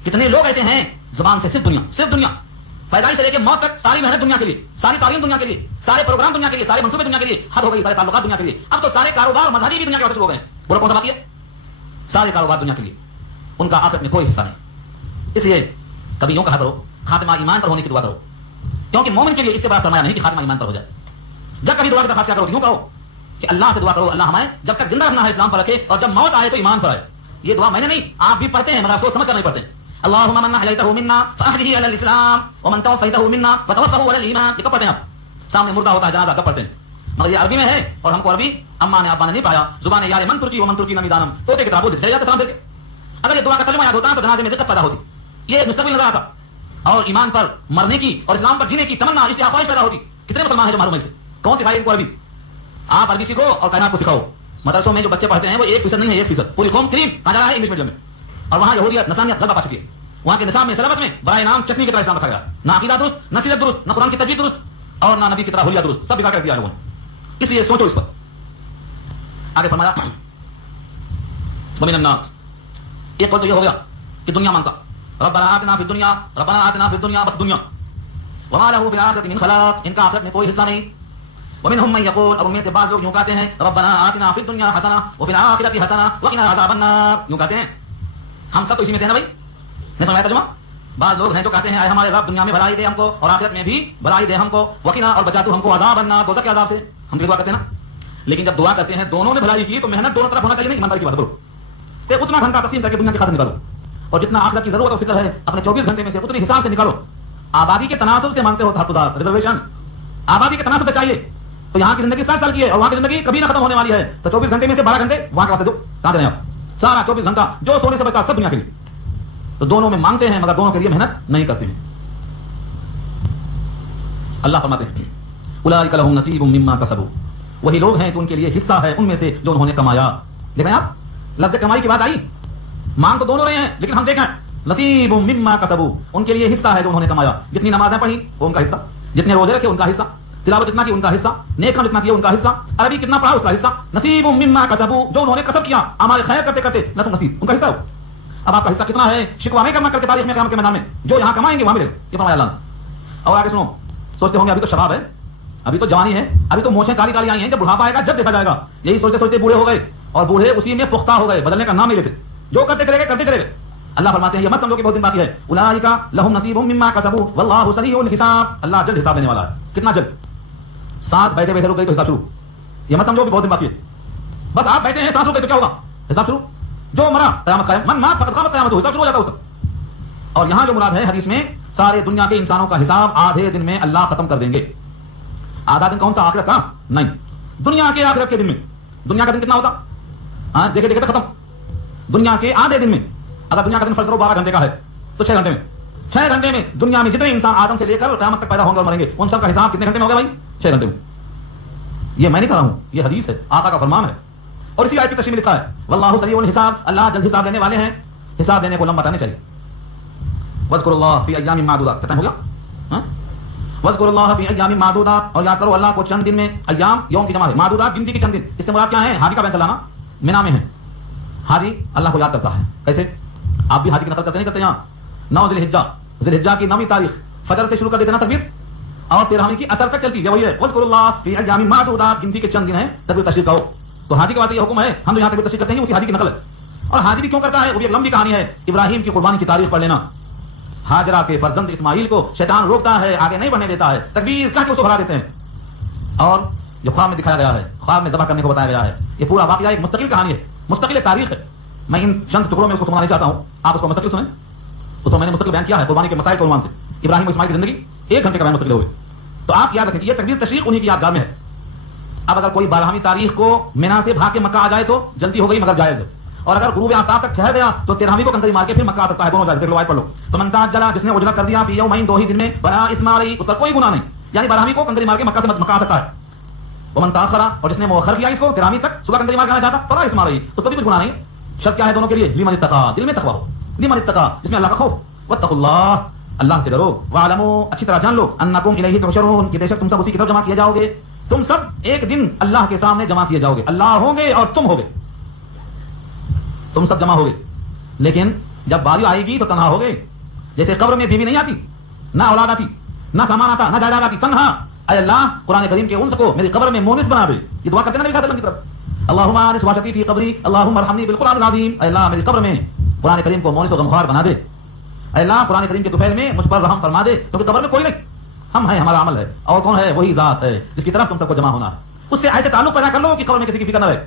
کتنے لوگ ایسے ہیں زبان سے صرف دنیا، صرف دنیا، پیدائش سے لے کے موت تک ساری محنت دنیا کے لیے، ساری تعلیم دنیا کے لیے، سارے پروگرام دنیا کے لیے، سارے منصوبے دنیا کے لیے، حد ہو گئی، سارے تعلقات دنیا کے لیے. اب تو سارے کاروبار مذہبی بھی دنیا کے واسطے ہو گئے. بولو کون سا باقی ہے؟ سارے کاروبار دنیا کے لیے، ان کا آخرت میں کوئی حصہ نہیں. اس لیے کبھی یوں کہا کرو خاتمہ ایمان پر ہونے کی دعا کرو، کیونکہ مومن کے لیے اس سے بڑا سرمایہ نہیں کہ خاتمہ ایمان پر ہو جائے. جب کبھی دعا کی درخواست کیا کرو یوں کہو کہ اللہ سے دعا کرو اللہ ہمیں جب تک زندہ رہنا ہے اسلام پر رکھے، اور جب موت آئے تو ایمان پر آئے. یہ دعا میں نے نہیں، آپ بھی پڑھتے ہیں مگر سوچ سمجھ کر نہیں پڑھتے. اللهم من احييته منا فاحيه على الاسلام ومن توفيته منا فتوفه على الايمان. یہ کب پڑھتے ہیں آپ؟ سامنے مردہ ہوتا ہے جنازہ کب پڑھتے ہیں؟ مگر یہ عربی میں ہے اور ہم کو عربی اما نے ابا نے نہیں پایا. زبان یار من ترکی و من ترکی نمی دانم، تو کتاب بولتے چلے جاتے سلام دے کے. اگر یہ دعا کا ترجمہ یاد ہوتا تو جنازے میں دقت پیدا ہوتی، یہ مستقبل نظر آتا، اور ایمان پر مرنے کی اور اسلام پر جینے کی تمنا اشتہا خواہش پیدا ہوتی. کتنے مسلمان ہیں جو معلوم ہے سے؟ کون سکھائے ان کو عربی؟ آپ عربی سیکھو اور کائنات کو سکھاؤ. مدرسوں میں جو بچے پڑھتے ہیں وہ 1% نہیں ہے، 1%. پوری قوم کریم کہاں جا رہا ہے؟ انگلش میڈیم میں. اور وہاں یہودیت نصرانیت غلبہ پا چکی ہے. وہاں کے نصاب میں سلیبس میں برائے نام چٹنی کی طرح اسلام رکھا گیا. نہ عقیدہ درست، نہ سیرت درست، نہ قرآن کی تجوید درست، اور نہ نبی کی طرح حلیہ درست. سب بگاڑ کر دیا لوگوں نے. اس لیے سوچو اس پر. آگے فرمایا ومن الناس، ایک قول تو یہ ہو گیا کہ دنیا مانگتا، ربنا آتنا فی الدنیا، ربنا آتنا فی الدنیا، بس دنیا. وما له فی الآخرۃ من خلاق، ان کا آخرت میں کوئی حصہ نہیں. ومنهم من یقول، اور ان میں سے بعض لوگ یوں کہتے ہیں ربنا آتنا فی الدنیا حسنہ وفی الآخرۃ حسنہ وقنا عذاب النار. یوں کہتے ہیں. ہم سب تو اسی میں سے ہیں نا بھائی. نے سمجھا ترجمہ؟ بعض لوگ ہیں جو کہتے ہیں اے ہمارے رب دنیا میں بھلائی دے ہم کو اور آخرت میں بھی بھلائی دے ہم کو، وقنا اور بچا تو ہم کو عذاب النار، دوزخ کے عذاب سے. ہم بھی دعا کرتے ہیں نا. لیکن جب دعا کرتے ہیں دونوں نے بھلائی کی تو محنت دونوں طرف ہونا چاہیے. نہیں ایمانداری کی بات کرو کہ اتنا گھنٹہ تقسیم کر کے دنیا کی خاطر نکالو، اور جتنا آخرت کی ضرورت اور فکر ہے اپنے 24 گھنٹے میں سے اتنے حساب سے نکالو. آبادی کے تناسب سے مانگتے ہو تحفظات، ریزرویشن آبادی کے تناسب سے چاہیے. تو یہاں کی زندگی 60 سال کی ہے اور وہاں کی زندگی کبھی نہ ختم ہونے والی ہے. تو 24 گھنٹے میں سے 12 گھنٹے وہاں کے واسطے دو. کہاں دے رہے ہیں آپ؟ سارا 24 گھنٹہ جو سونے سے بچتا سب دنیا کے لیے. تو دونوں میں مانگتے ہیں مگر دونوں کے لیے محنت نہیں کرتے ہیں. اللہ فرماتے ہیں اولئک لہم نصیب مما کسبوا، وہی لوگ ہیں کہ ان کے لیے حصہ ہے ان میں سے جو انہوں نے کمایا. دیکھیں آپ لفظ کمائی کی بات آئی، مانگ تو دونوں رہے ہیں لیکن ہم دیکھیں نصیب مما کسبوا، ان کے لیے حصہ ہے جو انہوں نے کمایا. جتنی نمازیں پڑھی وہ ان کا حصہ، جتنے روزے رکھے ان کا حصہ، تلاوت جتنا کی ان کا حصہ، نیک کام جتنا کیا ان کا حصہ، عربی کتنا پڑھا اس کا حصہ. نصیب مما کسبوا، جو انہوں نے کسب کیا اعمال خیر کرتے کرتے نصیب نصیب ان کا حصہ ہو. اب آپ کا حصہ کتنا ہے شکوہ نہیں کرنا کل کی تاریخ میں قیامت کے میدان میں، جو یہاں کمائیں گے وہاں ملے یہ فرمایا اللہ نے. اور آگے سنو، سوچتے ہوں گے ابھی تو شباب ہے، ابھی تو جوانی ہے، ابھی تو موچیں کالی کالی آئی ہیں، جب بڑھاپا آئے گا جب دیکھا جائے گا. یہی سوچتے سوچتے بوڑھے ہو گئے اور بوڑھے اسی میں پختہ ہو گئے، بدلنے کا نام نہیں لیتے، جو کرتے چلے گئے. اللہ فرماتے ہیں یہ مت سمجھو کہ بہت دن باقی ہے. اولئک لہم نصیب مما کسبوا واللہ سریع الحساب، اللہ جلد حساب لینے والا ہے. کتنا جلد؟ سانس بیٹھے بیٹھے رک گئی تو حساب شروع. یہ مت سمجھو کہ بہت دن باقی ہے، بس آپ بیٹھے ہیں سانس رک گئی تو کیا ہوگا؟ حساب شروع. جو مرا قیامت قائم، من مات فقد قامت قیامتہ، حساب شروع ہو جاتا ہے اس کا. اور یہاں جو مراد ہے حدیث میں سارے دنیا کے انسانوں کا حساب آدھے دن میں اللہ ختم کر دیں گے. آدھا دن کون سا؟ آخرت کا نہیں، دنیا کے آخرت کے دن میں. دنیا کا دن کتنا ہوتا؟ ہاں دیکھے دیکھے تو ختم. دنیا کے آدھے دن میں، اگر دنیا کا دن فرض کرو 12 گھنٹے کا ہے تو 6 گھنٹے میں، 6 گھنٹے میں دنیا میں جتنے انسان آدم سے لے کر قیامت تک پیدا ہوں گے اور مریں گے ان سب کا حساب کتنے گھنٹے میں ہوگا بھائی؟ 6 گھنٹے میں. یہ میں نہیں کہہ رہا ہوں، یہ حدیث ہے، آقا کا فرمان ہے. اور اسی آیت کی تشریح میں لکھا ہے واللہ سریع الحساب، اللہ جلد حساب لینے والے ہیں. حساب دینے کو لمبا بتانے چاہیے. واذکروا اللہ فی ایام معدودات، کتنا ہو گیا؟ واذکروا اللہ فی ایام معدودات، اور یاد کرو اللہ کو چند دن میں. ایام یوم کی جمع ہے، معدودات گنتی کے چند دن. اس سے مراد کیا ہے؟ حاجی کا بیان چلانا. مینا میں ہے حاجی اللہ کو یاد کرتا ہے. کیسے؟ آپ بھی حاجی کی نقل کرتے نہیں کرتے؟ یہاں 9 ذی الحجہ کی 9ویں تاریخ فجر سے شروع کر دیتے نا تکبیر، اور 13ویں کی اثر تک چلتی ہے. وہی ہے واذکروا اللہ فی ایام معدودات، گنتی کے چند دن ہیں تکبیر تشریف کہو. تو حاجی کی بات یہ حکم ہے، ہم جو یہاں تکبیر تشریف کرتے ہیں اسی حاجی کی نقل ہے. اور حاجی بھی کیوں کرتا ہے؟ وہ بھی ایک لمبی کہانی ہے. ابراہیم کی قربانی کی تاریخ پڑھ لینا. ہاجرہ کے فرزند اسماعیل کو شیطان روکتا ہے، آگے نہیں بڑھنے دیتا ہے، تکبیر کہہ کے اس کو بھگا دیتے ہیں. اور جو خواب میں دکھایا گیا ہے، خواب میں ذبح کرنے کو بتایا گیا ہے، یہ پورا واقعہ ایک مستقل کہانی ہے، مستقل تاریخ ہے. میں ان چند ٹکڑوں میں اس کو سنانا نہیں چاہتا ہوں، آپ اس کو مستقل سنیں. اس کو میں نے مستقل بیان کیا ہے قربانی کے مسائل کے عنوان سے. ابراہیم و اسماعیل کی زندگی 1 گھنٹے کا بیان مستقل ہوئے. تو آپ یاد رکھیں کہ یہ تکبیر تشریق انہی کی یادگار میں ہے. اب اگر کوئی 12ویں تاریخ کو مینا سے بھاگ کے مکہ آ جائے تو جلدی ہو گئی مگر جائز ہے. اور اگر غروب آفتاب تک ٹھہر گیا تو 13ویں کو کنکری مار کے پھر مکہ آ سکتا ہے. دونوں جائز. دیکھ لو آیت پڑھ لو. فمن تعجل، جس نے عجلت کر دیا فی یومین 2 ہی دن میں، فلا اثم علیہ، اس پر کوئی گناہ نہیں. یعنی 12ویں کو کنکری مار کے مکہ سے مکہ آ سکتا ہے. ومن تاخر، اور جس نے مؤخر کیا اس کو 13ویں تک صبح کنکری مار کے آنا چاہتا، فلا اثم علیہ، اس پر بھی کچھ گناہ نہیں. شرط کیا ہے دونوں کے لیے؟ لمن اتقى، دل میں تقوی ہو. لمن اتقى، جس میں اللہ کا خوف. واتقوا اللہ، اللہ سے ڈرو. واعلموا، اچھی طرح جان لو، انکم الیہ تحشرون، کہ بے شک تم سب اسی کی طرف جمع کیے جاؤ گے. تم سب ایک دن اللہ کے سامنے جمع کیے جاؤ گے. اللہ ہوں گے اور تم ہوگے، تم سب جمع ہوگے. لیکن جب باری آئے گی تو تنہا ہوگے. جیسے قبر میں بیوی نہیں آتی، نہ اولاد آتی، نہ سامان آتا، نہ جائیداد آتی، تنہا. اے اللہ قرآن کریم کے انس کو میری قبر میں مونس بنا دے. یہ دعا کرتے ہیں نبی صلی اللہ علیہ وسلم کی طرف. اللہم انس وحشتی فی قبری، اللہم ارحمنی بالقرآن العظیم. اے اللہ میری قبر میں قرآن کریم کو مونس و غمخوار بنا دے. اے اللہ قرآن کریم کے دوپہر میں مجھ پر رحم فرما دے، کیونکہ قبر میں کوئی نہیں، ہم ہیں، ہمارا عمل ہے. اور کون ہے؟ وہی ذات ہے جس کی طرف تم سب کو جمع ہونا ہے. اس سے ایسے تعلق پیدا کر لو کہ قبر میں کسی کی فکر نہ رہے.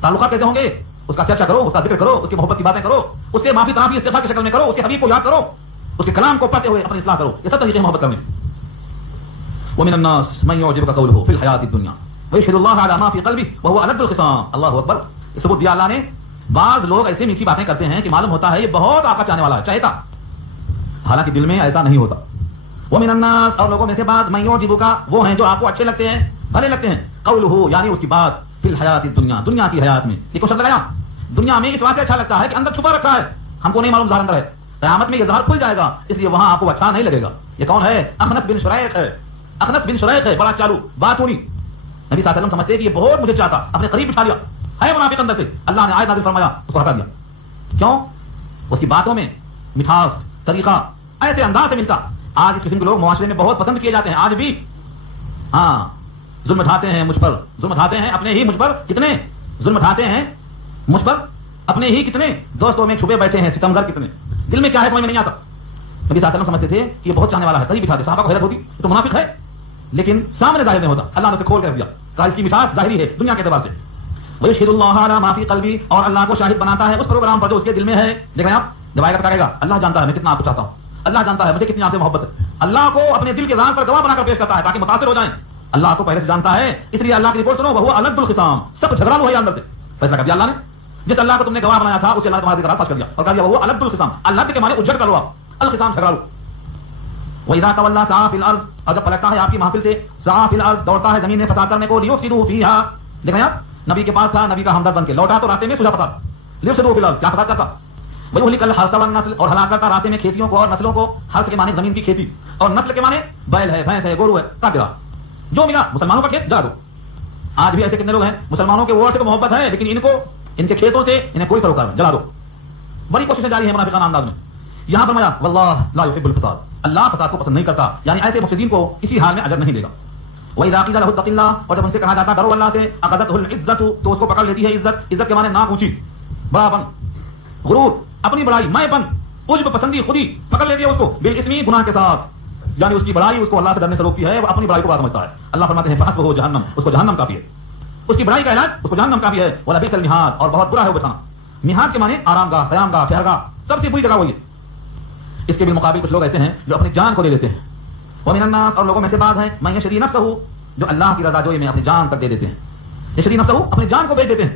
تعلقات کیسے ہوں گے؟ اس کا چرچا کرو، اس کا ذکر کرو، اس کی محبت کی باتیں کرو، اس سے معافی تنافی استغفار کی شکل میں کرو، اس کے حبیب کو یاد کرو، اس کے کلام کو پڑھتے ہوئے اپنی اصلاح کرو. یہ سب طریقے محبت کرنے. ومن الناس من يعجبك قوله في الحياة الدنيا ويشهد الله على ما في قلبه وهو ألد الخصام. اللہ اکبر. ثبوت دیا اللہ نے. بعض لوگ ایسے میٹھی باتیں کرتے ہیں کہ معلوم ہوتا ہے یہ بہت آقا چاہنے والا ہے، چاہتا، حالانکہ دل میں ایسا نہیں ہوتا. ومن الناس، اور لوگوں میں سے بعض، من يعجبك، وہ ہیں جو آپ کو اچھے لگتے ہیں، بھلے لگتے ہیں، قوله، یعنی اس کی بات، فی الحیات الدنیا، دنیا کی حیات میں. یہ کوشش لگایا دنیا میں اس واسطے اچھا لگتا ہے کہ اندر چھپا رکھا ہے، ہم کو نہیں معلوم ظاہر اندر ہے. قیامت میں یہ ظاہر کھل جائے گا، اس لیے وہاں آپ کو اچھا نہیں لگے گا. یہ کون ہے؟ اخنس بن شریق ہے. اخنس بن شریق ہے، بڑا چالو، بات ہونی. نبی صلی اللہ علیہ وسلم سمجھتے کہ یہ بہت مجھے چاہتا، اپنے قریب بٹھا لیا، ہے منافق اندر سے. اللہ نے آیت نازل فرمایا، اس کو ہٹا دیا. کیوں؟ اس کی باتوں میں مٹھاس، طریقہ ایسے انداز سے ملتا. آج اس قسم کے لوگ معاشرے میں بہت پسند کیے جاتے ہیں آج بھی. ہاں، ظلم ڈھاتے ہیں مجھ پر، ظلم ڈھاتے ہیں اپنے ہی مجھ پر. کتنے ظلم ڈھاتے ہیں مجھ پر اپنے ہی، کتنے دوستوں میں چھپے بیٹھے ہیں ستمگر کتنے. دل میں کیا ہے سمجھ میں نہیں آتا. نبی صلی اللہ علیہ وسلم سمجھتے تھے کہ یہ بہت چاہنے والا ہے، قریب بٹھاتے. صحابہ کو حیرت ہوتی، تو منافق ہے، لیکن سامنے ظاہر نہیں ہوتا. اللہ نے اسے کھول کر دیا، کہا اس کی مٹھاس ظاہری ہے دنیا کے اعتبار سے. وَيَشْهِدُ اللَّهَ عَلَى مَا فِي قَلْبِهِ، اور اللہ کو شاہد بناتا ہے اس پروگرام پر جو اس کے دل میں ہے. دیکھ رہے ہیں آپ، جب آئے گا کہے گا اللہ جانتا ہے میں کتنا آپ کو چاہتا ہوں، اللہ جانتا ہے مجھے کتنی آپ سے محبت ہے. اللہ کو اپنے دل کے راز پر گواہ بنا کر پیش کرتا ہے تاکہ متاثر ہو جائیں. اللہ کو پہلے سے جانتا ہے، اس لیے اللہ کی رپورٹ سنو، وہ الد الخصام، سب جھگڑا ہوا ہے اندر سے. فیصلہ کر دیا اللہ نے. جس اللہ کو تم نے گواہ بنایا تھا اسے اللہ تمہارے دل کا راز فاش کر دیا اور کہا دیا وہ الد الخصام. الد کے معنی اجڑ کر لو، آپ الخصام جھگڑا لو. وَإِذَا تَوَلَّى سَعَىٰ فِي الْأَرْضِ، اور جب پلٹتا ہے آپ کی محفل سے، سعیٰ فِي الْأَرْضِ، دوڑتا ہے زمین میں فساد کرنے کو، لِيُفْسِدُوا فِيهَا، دیکھیں آپ نبی کے پاس تھا، نبی کا ہمدرد بن کے لوٹا تو راستے میں سجا فساد، لِيُفْسِدُوا فِي الْأَرْضِ، کیا فساد کرتا، وَيُهْلِكَ الْحَرْثَ وَالنَّسْلَ، اور ہلاک کرتا راستے میں کھیتیوں کو اور نسلوں کو، حرث کے معنی زمین کی کھیتی، اور نسل کے معنی بیل ہے، بھینس ہے، گورو ہے، کاٹ گرا، جو ملا مسلمانوں کا کھیت جلا دو۔ آج بھی ایسے کتنے لوگ ہیں مسلمانوں کے ووٹ سے تو محبت ہے، لیکن ان کو ان کے کھیتوں سے انہیں کوئی سروکار نہیں، جلا دو، بڑی کوششیں جاری ہیں منافقانہ انداز میں۔ یہاں فرمایا واللہ لا يحب الفساد، اللہ فساد کو پسند نہیں کرتا، یعنی ایسے مفسدین کو کسی حال میں اجر نہیں دے گا۔ وَإِذَا قِيلَ لَهُ اتَّقِ اللَّهَ، اور جب ان سے کہا جاتا ڈرو اللہ سے، أَخَذَتْهُ الْعِزَّةُ، تو اس کو پکڑ لیتی ہے عزت، عزت کے معنی ناک اونچی، بڑا پن، غرور، اپنی بڑائی، میں پن، عجب پسندی، خودی پکڑ لیتی ہے اس کو، بالاسم، گناہ کے ساتھ، یعنی اس کی بڑائی اس کو اللہ سے ڈرنے سے روکتی ہے، وہ اپنی بڑائی کو بڑا سمجھتا ہے۔ اللہ فرماتے ہیں فحسبہ جہنم، اس کو جہنم کافی ہے، اس کی بڑائی کا علاج اس کو جہنم کافی ہے، وَلَبِئْسَ الْمِہَادُ، اور بہت برا ہے وہ بچھانا۔ میہاد کے معنی آرام گاہ، قیام گاہ، ٹھہرگاہ، سب سے بری جگہ وہی ہے۔ اس کے بالمقابل کچھ لوگ ایسے ہیں جو اپنی جان کو دے دیتے ہیں، وَمِنَ النَّاسِ، اور لوگوں میں سے بعض ہیں، مَن يَشْرِي نَفْسَهُ، جو اللہ کی رضا جوئی میں اپنی جان تک دے دیتے ہیں، يَشْرِي نَفْسَهُ، اپنی جان کو بیچ دیتے ہیں،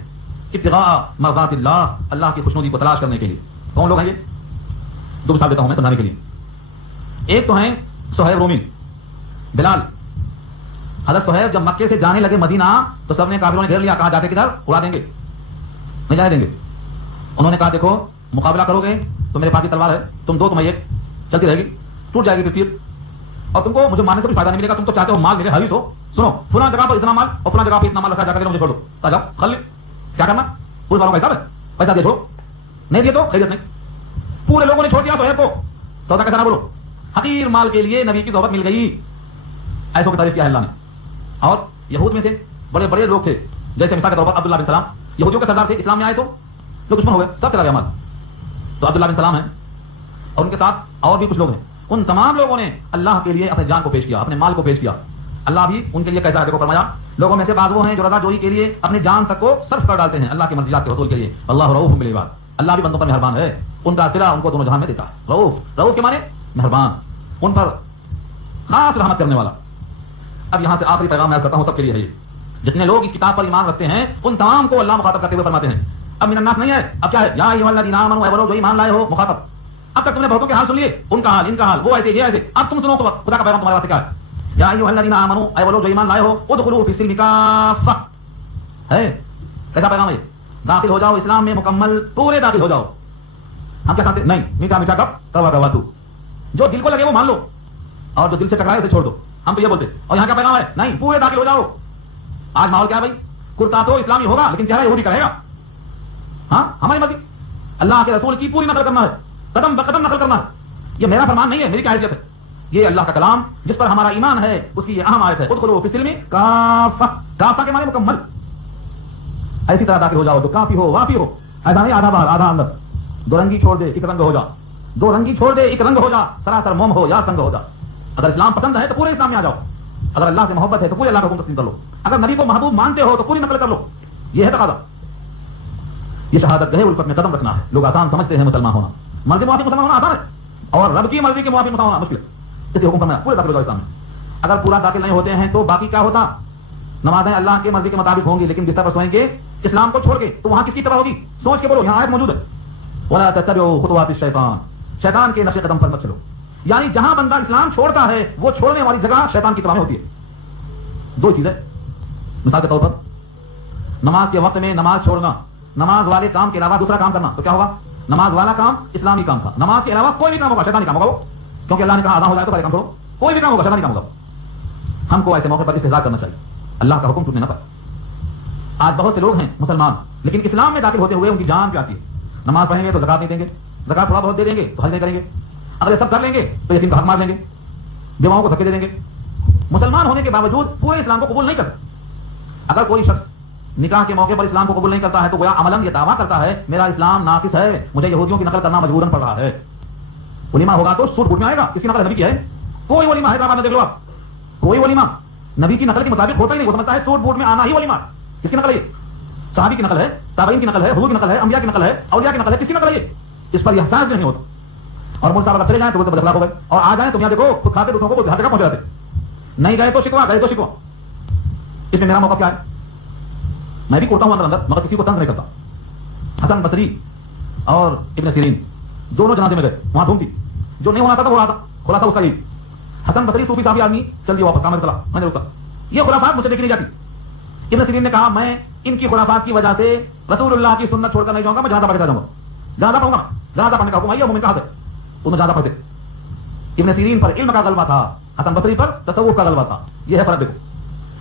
ابتغاء مرضات اللہ، اللہ کی خوشنودی کو تلاش کرنے کے لیے۔ کون لوگ ہیں یہ؟ دو مثال دیتا ہوں میں سمجھانے کے لیے۔ ایک تو ہیں صہیب رومی، بلال۔ حضرت صہیب جب مکے سے جانے لگے مدینہ تو سب نے کافروں نے گھیر لیا، کہا جاتے کدھر، اڑا دیں گے، نہیں جانے دیں گے۔ انہوں نے کہا دیکھو مقابلہ کرو گے تو میرے پاس تلوار ہے، تم دو، تم ایک، چلتی رہے گی، ٹوٹ جائے گی پھر تیر، اور تم کو مجھے مارنے سے بھی فائدہ نہیں ملے گا، تم تو چاہتے ہو مال ملے، حریص ہو، سنو فلاں جگہ پر اتنا مال اور فلاں جگہ پہ اتنا مال رکھا، جا کر مجھے چھوڑ دو، جاؤ خالی، کیا کرنا، پولیس والوں کا حساب ہے، پیسہ دے چھوڑو، نہیں دیے تو خیریت نہیں۔ پورے لوگوں نے چھوڑ دیا صہیب کو، سودا کیسا نہ بولو، حقیر مال کے لیے نبی کی صحبت مل گئی، ایسوں کی تعریف کیا ہے اللہ نے۔ اور یہود میں سے بڑے بڑے لوگ تھے، جیسے مثال کے طور پر عبداللہ بن سلام، یہودیوں کے سردار تھے، اسلام میں آئے تو جو دشمن ہو گئے، سب چلا گیا مال، تو عبداللہ بن سلام ہیں، اور ان کے ساتھ اور بھی کچھ لوگ ہیں، ان تمام لوگوں نے اللہ کے لیے اپنے جان کو پیش کیا، اپنے مال کو پیش کیا۔ اللہ بھی ان کے لیے کیسا ہے دیکھو، فرمایا لوگوں میں سے بعض وہ ہیں جو رضا جوئی کے لیے اپنی جان تک کو صرف کر ڈالتے ہیں اللہ کی مرضیات کے حصول کے لیے، اللہ رؤوف بالعباد، اللہ بھی بندوں پر مہربان ہے، ان کا صلہ ان کو دونوں جہان میں دیتا ہے۔ رؤوف، رؤوف کے معنی مہربان، ان پر خاص رحمت کرنے والا۔ اب یہاں سے آخری پیغام میں کرتا ہوں، سب کے لیے ہے یہ، جتنے لوگ اس کتاب پر ایمان رکھتے ہیں ان تمام کو اللہ مخاطب کرتے ہوئے فرماتے ہیں، اب من الناس نہیں ہے، اب کیا ہے، یا ایھا الذین آمنوا، اے وہ لوگ جو ایمان لائے ہو، مخاطب۔ اب تک تم نے بہتوں کے حال سن لیے، ان کا حال، ان کا حال، وہ ایسے یہ ایسے، اب تم سنو تو خدا کا پیغام تمہارے واسطے کیا ہے، یا ایھا الذین آمنوا، اے وہ لوگ جو ایمان لائے ہو، ادخلوا فی السلم کافہ، ہے کیسا پیغام ہے، داخل ہو جاؤ اسلام میں مکمل، پورے داخل ہو جاؤ۔ ہم کیا سمجھتے نہیں، میٹھا میٹھا کپ کوا کوا تو، جو دل کو لگے وہ مان لو، اور جو دل سے ٹکرائے اسے چھوڑ دو، ہم تو یہ بولتے، اور یہاں کیا پیغام ہے، نہیں پورے داخل ہو جاؤ۔ آج ماحول کیا ہے بھائی، کرتا تو اسلامی ہوگا لیکن چہرہ یہودی کا رہے گا۔ ہاں ہماری مرضی، اللہ کے رسول کی پوری نقل کرنا ہے، قدم بقدم نقل کرنا ہے، یہ میرا فرمان نہیں ہے، میری کیا حیثیت ہے، یہ اللہ کا کلام جس پر ہمارا ایمان ہے اس کی یہ اہم آیت ہے، ادخلوا فی السلم کافہ، کافہ کے معنی مکمل، ایسی طرح داخل ہو جاؤ جو کافی ہو، وافی ہو، ایسا نہیں آدھا باہر آدھا اندر، دو رنگی چھوڑ دے ایک رنگ ہو جا، دو رنگی چھوڑ دے ایک رنگ ہو جا، سراسر موم ہو یا سنگ ہو جا۔ اگر اسلام پسند ہے تو پورے اسلام میں آ جاؤ، اگر اللہ سے محبت ہے تو پورے اللہ کا حکم تسلیم کر لو، اگر نبی کو محبوب مانتے ہو تو پوری نقل کر لو، یہ ہے تقاضا۔ یہ شہادت گہے الفت میں قدم رکھنا ہے۔ لوگ آسان سمجھتے ہیں مسلمان ہونا، مرضی موافق مسلمان ہونا آسان ہے، اور رب کی مرضی کے موافق مسلمان ہونا مشکل ہے۔ اس حکم فرمایا پورے داخل ہو جاؤ اسلام میں۔ اگر پورا داخل نہیں ہوتے ہیں تو باقی کیا ہوتا، نمازیں اللہ کی مرضی کے مطابق ہوں گی لیکن بستر پر سوئیں گے اسلام کو چھوڑ کے، تو وہاں کس کی طرح ہوگی، سوچ کے بولو، یہاں آیت موجود ہے، وَلَا تَتَّبِعُوا خُطُوَاتِ الشَّيْطَانِ، شیطان کے نقش قدم پر مت چلو، یعنی جہاں بندہ اسلام چھوڑتا ہے وہ چھوڑنے والی جگہ شیطان کی طرح میں ہوتی ہے۔ دو چیزیں مثال کے طور پر، نماز کے وقت میں نماز چھوڑنا، نماز والے کام کے علاوہ دوسرا کام کرنا، تو کیا ہوگا، نماز والا کام اسلامی کام تھا، نماز کے علاوہ کوئی بھی کام ہوگا شیطانی کام ہوگا وہ، کیونکہ اللہ نے کہا آدھا ہو جائے تو پہلے کام کرو، کوئی بھی کام ہوگا شیطانی کام ہوگا۔ ہم کو ایسے موقع پر استحضاء کرنا چاہیے، اللہ کا حکم ٹوٹنے نہ پائے۔ آج بہت سے لوگ ہیں مسلمان لیکن اسلام میں داخل ہوتے ہوئے ان کی جان جاتی ہے، نماز پڑھیں گے تو زکات نہیں دیں گے، زکات تھوڑا بہت دے دیں گے تو حج نہیں کریں گے، اگر یہ سب کر لیں گے تو یتیم کا حق مار دیں گے، بیواؤں کو دھکے دے دیں گے، مسلمان ہونے کے باوجود پورے اسلام کو قبول نہیں کرتے۔ اگر کوئی شخص نکاح کے موقع پر اسلام کو قبول نہیں کرتا ہے تو گویا عملاً یہ دعویٰ کرتا ہے میرا اسلام ناقص ہے، مجھے یہودیوں کی نقل کرنا مجبوراً پڑ رہا ہے۔ ولیمہ ہوگا تو سوٹ بوٹ میں آئے گا، کس کی نقل نبی کی ہے، کوئی ولیمہ حیدرآباد میں دیکھ لو آپ، کوئی ولیمہ نبی کی نقل کے مطابق ہوتا ہی نہیں، وہ سمجھتا ہے سوٹ بوٹ میں آنا ہی ولیمہ، کس کی نقل ہے، صحابی کی نقل ہے، تابعین کی نقل ہے، حضور کی نقل ہے، انبیاء کی نقل ہے، اولیاء کی نقل ہے، کس کی نقل ہے، اس پر یہ احساس بھی نہیں ہوتا۔ اور مول صاحب اگر چلے جائیں تو وہ بدخلاق ہو گئے، اور آ جائیں تو یہاں دیکھو خود کھاتے دوسروں کو ہر جگہ پہنچا دیتے، نہیں گئے تو شکوا، گئے تو شکوا۔ اس میں میرا موقع کیا ہے، میں بھی کوتا ہوں اندر اندر مگر کسی کو طنز نہیں کرتا۔ حسن بصری اور ابن سیرین دونوں جنازے میں گئے، وہاں دھوم تھی، جو نہیں ہونا تھا وہ رہا تھا، خلاصہ اس کا یہ حسن بصری صوفی صاحب آدمی چل دیا واپس کام چلا میں نے روکا یہ خرافات مجھے دیکھی نہیں جاتی. ابن سیرین نے کہا میں ان کی خرافات کی وجہ سے رسول اللہ کی سنت چھوڑ کر نہیں جاؤں گا, میں جنازہ پڑھ کے جاؤں گا. جنازہ پڑھوں گا, جنازہ پڑھنے کا حکم آئی مومن کہاں سے تم جنازہ پڑھتے. ابن سیرین پر علم کا غلبہ تھا, حسن بصری پر تصوف کا غلبہ تھا. یہ ہے فرق. دیکھو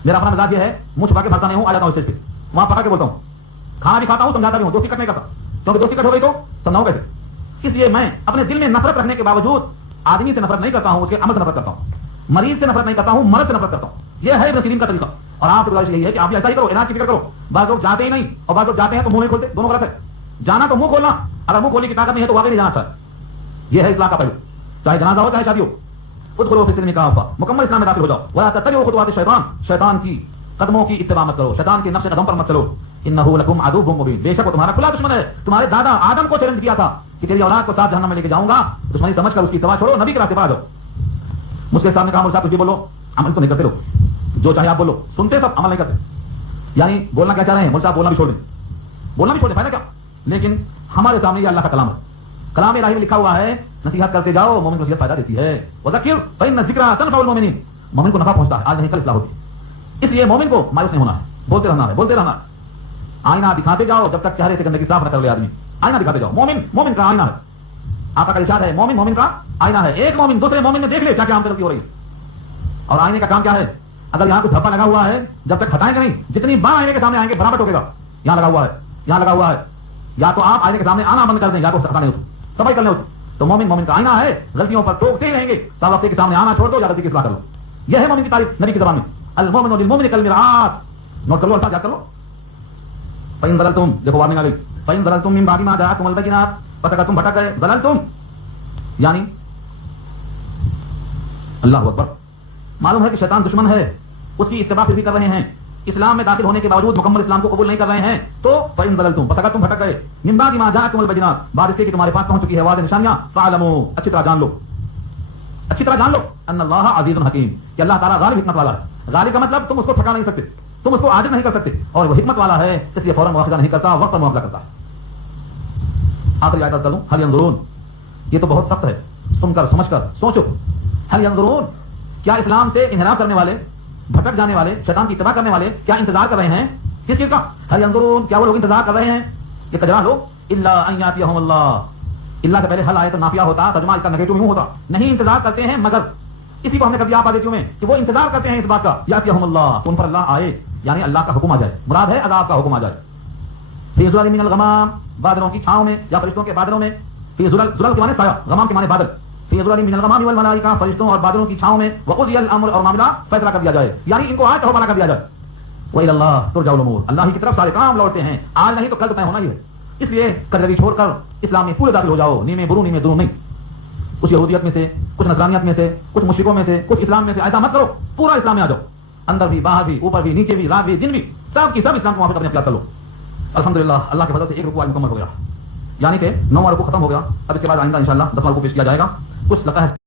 میرا اپنا مزاج یہ ہے, منہ چھپا کے بھرتا نہیں ہوں, آ جاتا ہوں اسٹیج پہ, وہاں پکڑ کے بولتا ہوں, کھانا بھی کھاتا ہوں, سمجھاتا بھی ہوں, دوستی کٹ نہیں کرتا, کیونکہ دوستی کٹ ہو گئی تو سمجھاؤں کیسے. اس لیے میں اپنے دل میں نفرت رکھنے کے باوجود آدمی سے نفرت نہیں کرتا ہوں, اس کے عمل سے نفرت کرتا ہوں. مریض سے نفرت نہیں کرتا ہوں, مرض سے نفرت کرتا ہوں. یہ ہے ابن سیرین کا طریقہ. اور آپ کی گزارش یہی ہے کہ آپ بھی ایسا ہی کرو, علاج کی فکر کرو. بعض لوگ جاتے ہی نہیں اور بعض لوگ جاتے ہیں تو منہ نہیں کھولتے, دونوں غلط ہے. جانا تو منہ کھولنا, اگر منہ کھولنے کی طاقت نہیں ہے تو واقعی نہیں جانا چاہیے. یہ ہے اسلام کا پہلو, چاہے جنازہ ہو چاہے شادی ہو. ادخلوا فی السلم کافہ, مکمل اسلام میں داخل ہو جاؤ. ولا تتبعوا خطوات الشیطان, شیطان کی قدموں کی اتباع مت کرو, شیطان کے نقش قدم پر مت چلو. انہ لکم عدو مبین, بے شک وہ تمہارا کھلا دشمن ہے. تمہارے دادا آدم کو چیلنج کیا تھا کہ تیری اولاد کو ساتھ جہنم میں لے کے جاؤں گا, دشمنی سمجھ کر اس کی اتباع چھوڑو, نبی کے راستے پر آ جاؤ. مجھ کے سامنے کہا مول صاحب کچھ بھی بولو, عمل تو نہیں کرتے لوگ, جو چاہے آپ بولو, سنتے سب عمل نہیں کرتے. یعنی بولنا کیا چاہ رہے ہیں مول صاحب, بولنا بھی چھوڑ دیں, بولنا بھی چھوڑ دیں, فائدہ کیا. لیکن ہمارے سامنے یہ اللہ کا کلام ہے, کلام الہی میں لکھا ہوا ہے نصیحت کرتے جاؤ, مومن کو نصیحت فائدہ دیتی ہے. وذکر فإن الذکرى تنفع المؤمنین, مومن کو نفع پہنچتا ہے, آج نہیں کل اصلاح ہوتی. اس لیے مومن کو مایوس نہیں ہونا ہے, بولتے رہنا ہے, بولتے رہنا ہے. آئینہ دکھاتے جاؤ جب تک چہرے سے گندگی صاف نہ کر لے آدمی. آئینہ دکھاتے جاؤ. مومن مومن کا آئینہ ہے, آقا کا ارشاد ہے مومن مومن کا آئینہ ہے. ایک مومن دوسرے مومن میں دیکھ لے کیا کیا ہم سے غلطی ہو رہی ہے. اور آئینے کا کام کیا ہے, اگر یہاں کوئی دھپا لگا ہوا ہے جب تک ہٹائیں گے نہیں, جتنی بار آئینے کے سامنے آئیں گے برابر ٹوکے گا. یہاں لگا ہوا ہے, یہاں لگا ہوا ہے, یا تو آپ آئینے کے سامنے آنا بند کر دیں, یا تو ہٹانے اس صفائی کر لیں اس. تو مومن مومن کا آئینہ ہے, غلطیوں پر ٹوکتے ہی رہیں گے, تب وقت کے سامنے آنا چھوڑ دو یا غلطی کی اصلاح کر لو. یہ ہے مومن کی تعریف نبی کی زبان میں. المومن للمومن کالمرآۃ, نوٹ کر لو, الفاظ یاد کر لو. فإن ضللتم, دیکھو وارننگ آ گئی, فإن ضللتم من بعد ما جاءکم البینات, بس اگر تم بھٹک گئے, ضللتم یعنی اللہ اکبر, معلوم ہے کہ شیطان دشمن ہے, اس کی اتباع پھر بھی کر رہے ہیں, اسلام میں داخل ہونے کے باوجود مکمل اسلام کو قبول نہیں کر رہے ہیں. تو فإن ضللتم, بس اگر تم بھٹک گئے, من بعد ما جاءکم البینات, بعد اس کے کہ تمہارے پاس پہنچ چکی ہے واضح نشانیاں, فاعلموا, اچھی طرح جان لو, اچھی طرح جان لو, ان اللہ عزیز حکیم, کہ اللہ تعالیٰ غالب حکمت والا ہے. غالب کا مطلب تم اس کو تھکا نہیں سکتے, تم اس کو عاجز نہیں کر سکتے, اور وہ حکمت والا ہے, اس لیے فوراً مواخذہ نہیں کرتا, وقت پر معاملہ کرتا ہے. آخری آیت کر لوں, هل ينظرون, یہ تو بہت سخت ہے, سن کر سمجھ کر سوچو. هل ينظرون, کیا اسلام سے انحراف کرنے والے, بھٹک جانے والے, شیطان کی اتباع کرنے والے کیا انتظار کر رہے ہیں, کس چیز کا. هل ينظرون, کیا وہ لوگ انتظار کر رہے ہیں, یہ کجرا لوگ, الا ان یاتیہم اللہ, اللہ سے پہلے حل آئے تو نافیہ ہوتا, ترجمہ اس کا نیگیٹو میں ہوتا, نہیں انتظار کرتے ہیں مگر, اسی کو ہم نے کبھی آپ دیتی ہوں میں کہ وہ انتظار کرتے ہیں اس بات کا, یاتیہم اللہ, ان پر اللہ آئے, یعنی اللہ کا حکم آ جائے, مراد ہے عذاب کا حکم آ جائے. فی ظلال من الغمام, بادلوں کی چھاؤں میں یا فرشتوں کے بادلوں میں. فی ظلال, ظلال کے معنی سایہ, غمام کے معنی بادل. فی ظلال من الغمام والملائکہ, فرشتوں اور بادلوں کی چھاؤں میں. وقضی الامر, اور معاملہ فیصلہ کر دیا جائے, یعنی ان کو آج حوالہ کر دیا جائے. وإلی اللہ ترجع الامور, اللہ کی طرف سارے کام لوٹتے ہیں, آج نہیں تو کل تو طے ہونا ہی ہے. اس لیے کجروی چھوڑ کر اسلام میں پورے داخل ہو جاؤ, نیمے برو نیمے درو نہیں. کچھ یہودیت میں سے, کچھ نصرانیت میں سے, کچھ مشرکوں میں سے, کچھ اسلام میں سے, ایسا مت کرو, پورا اسلام میں آ جاؤ, اندر بھی باہر بھی, اوپر بھی نیچے بھی, رات بھی دن بھی, سب کی سب اسلام کو وہاں پہ اپنے اختیار کر لو. الحمدللہ اللہ کے فضل سے ایک رکوع آج مکمل ہو گیا, یعنی کہ 9واں رکوع ختم ہو گیا. اب اس کے بعد آئندہ انشاءاللہ 10واں رکوع پیش کیا جائے گا. کچھ لگتا ہے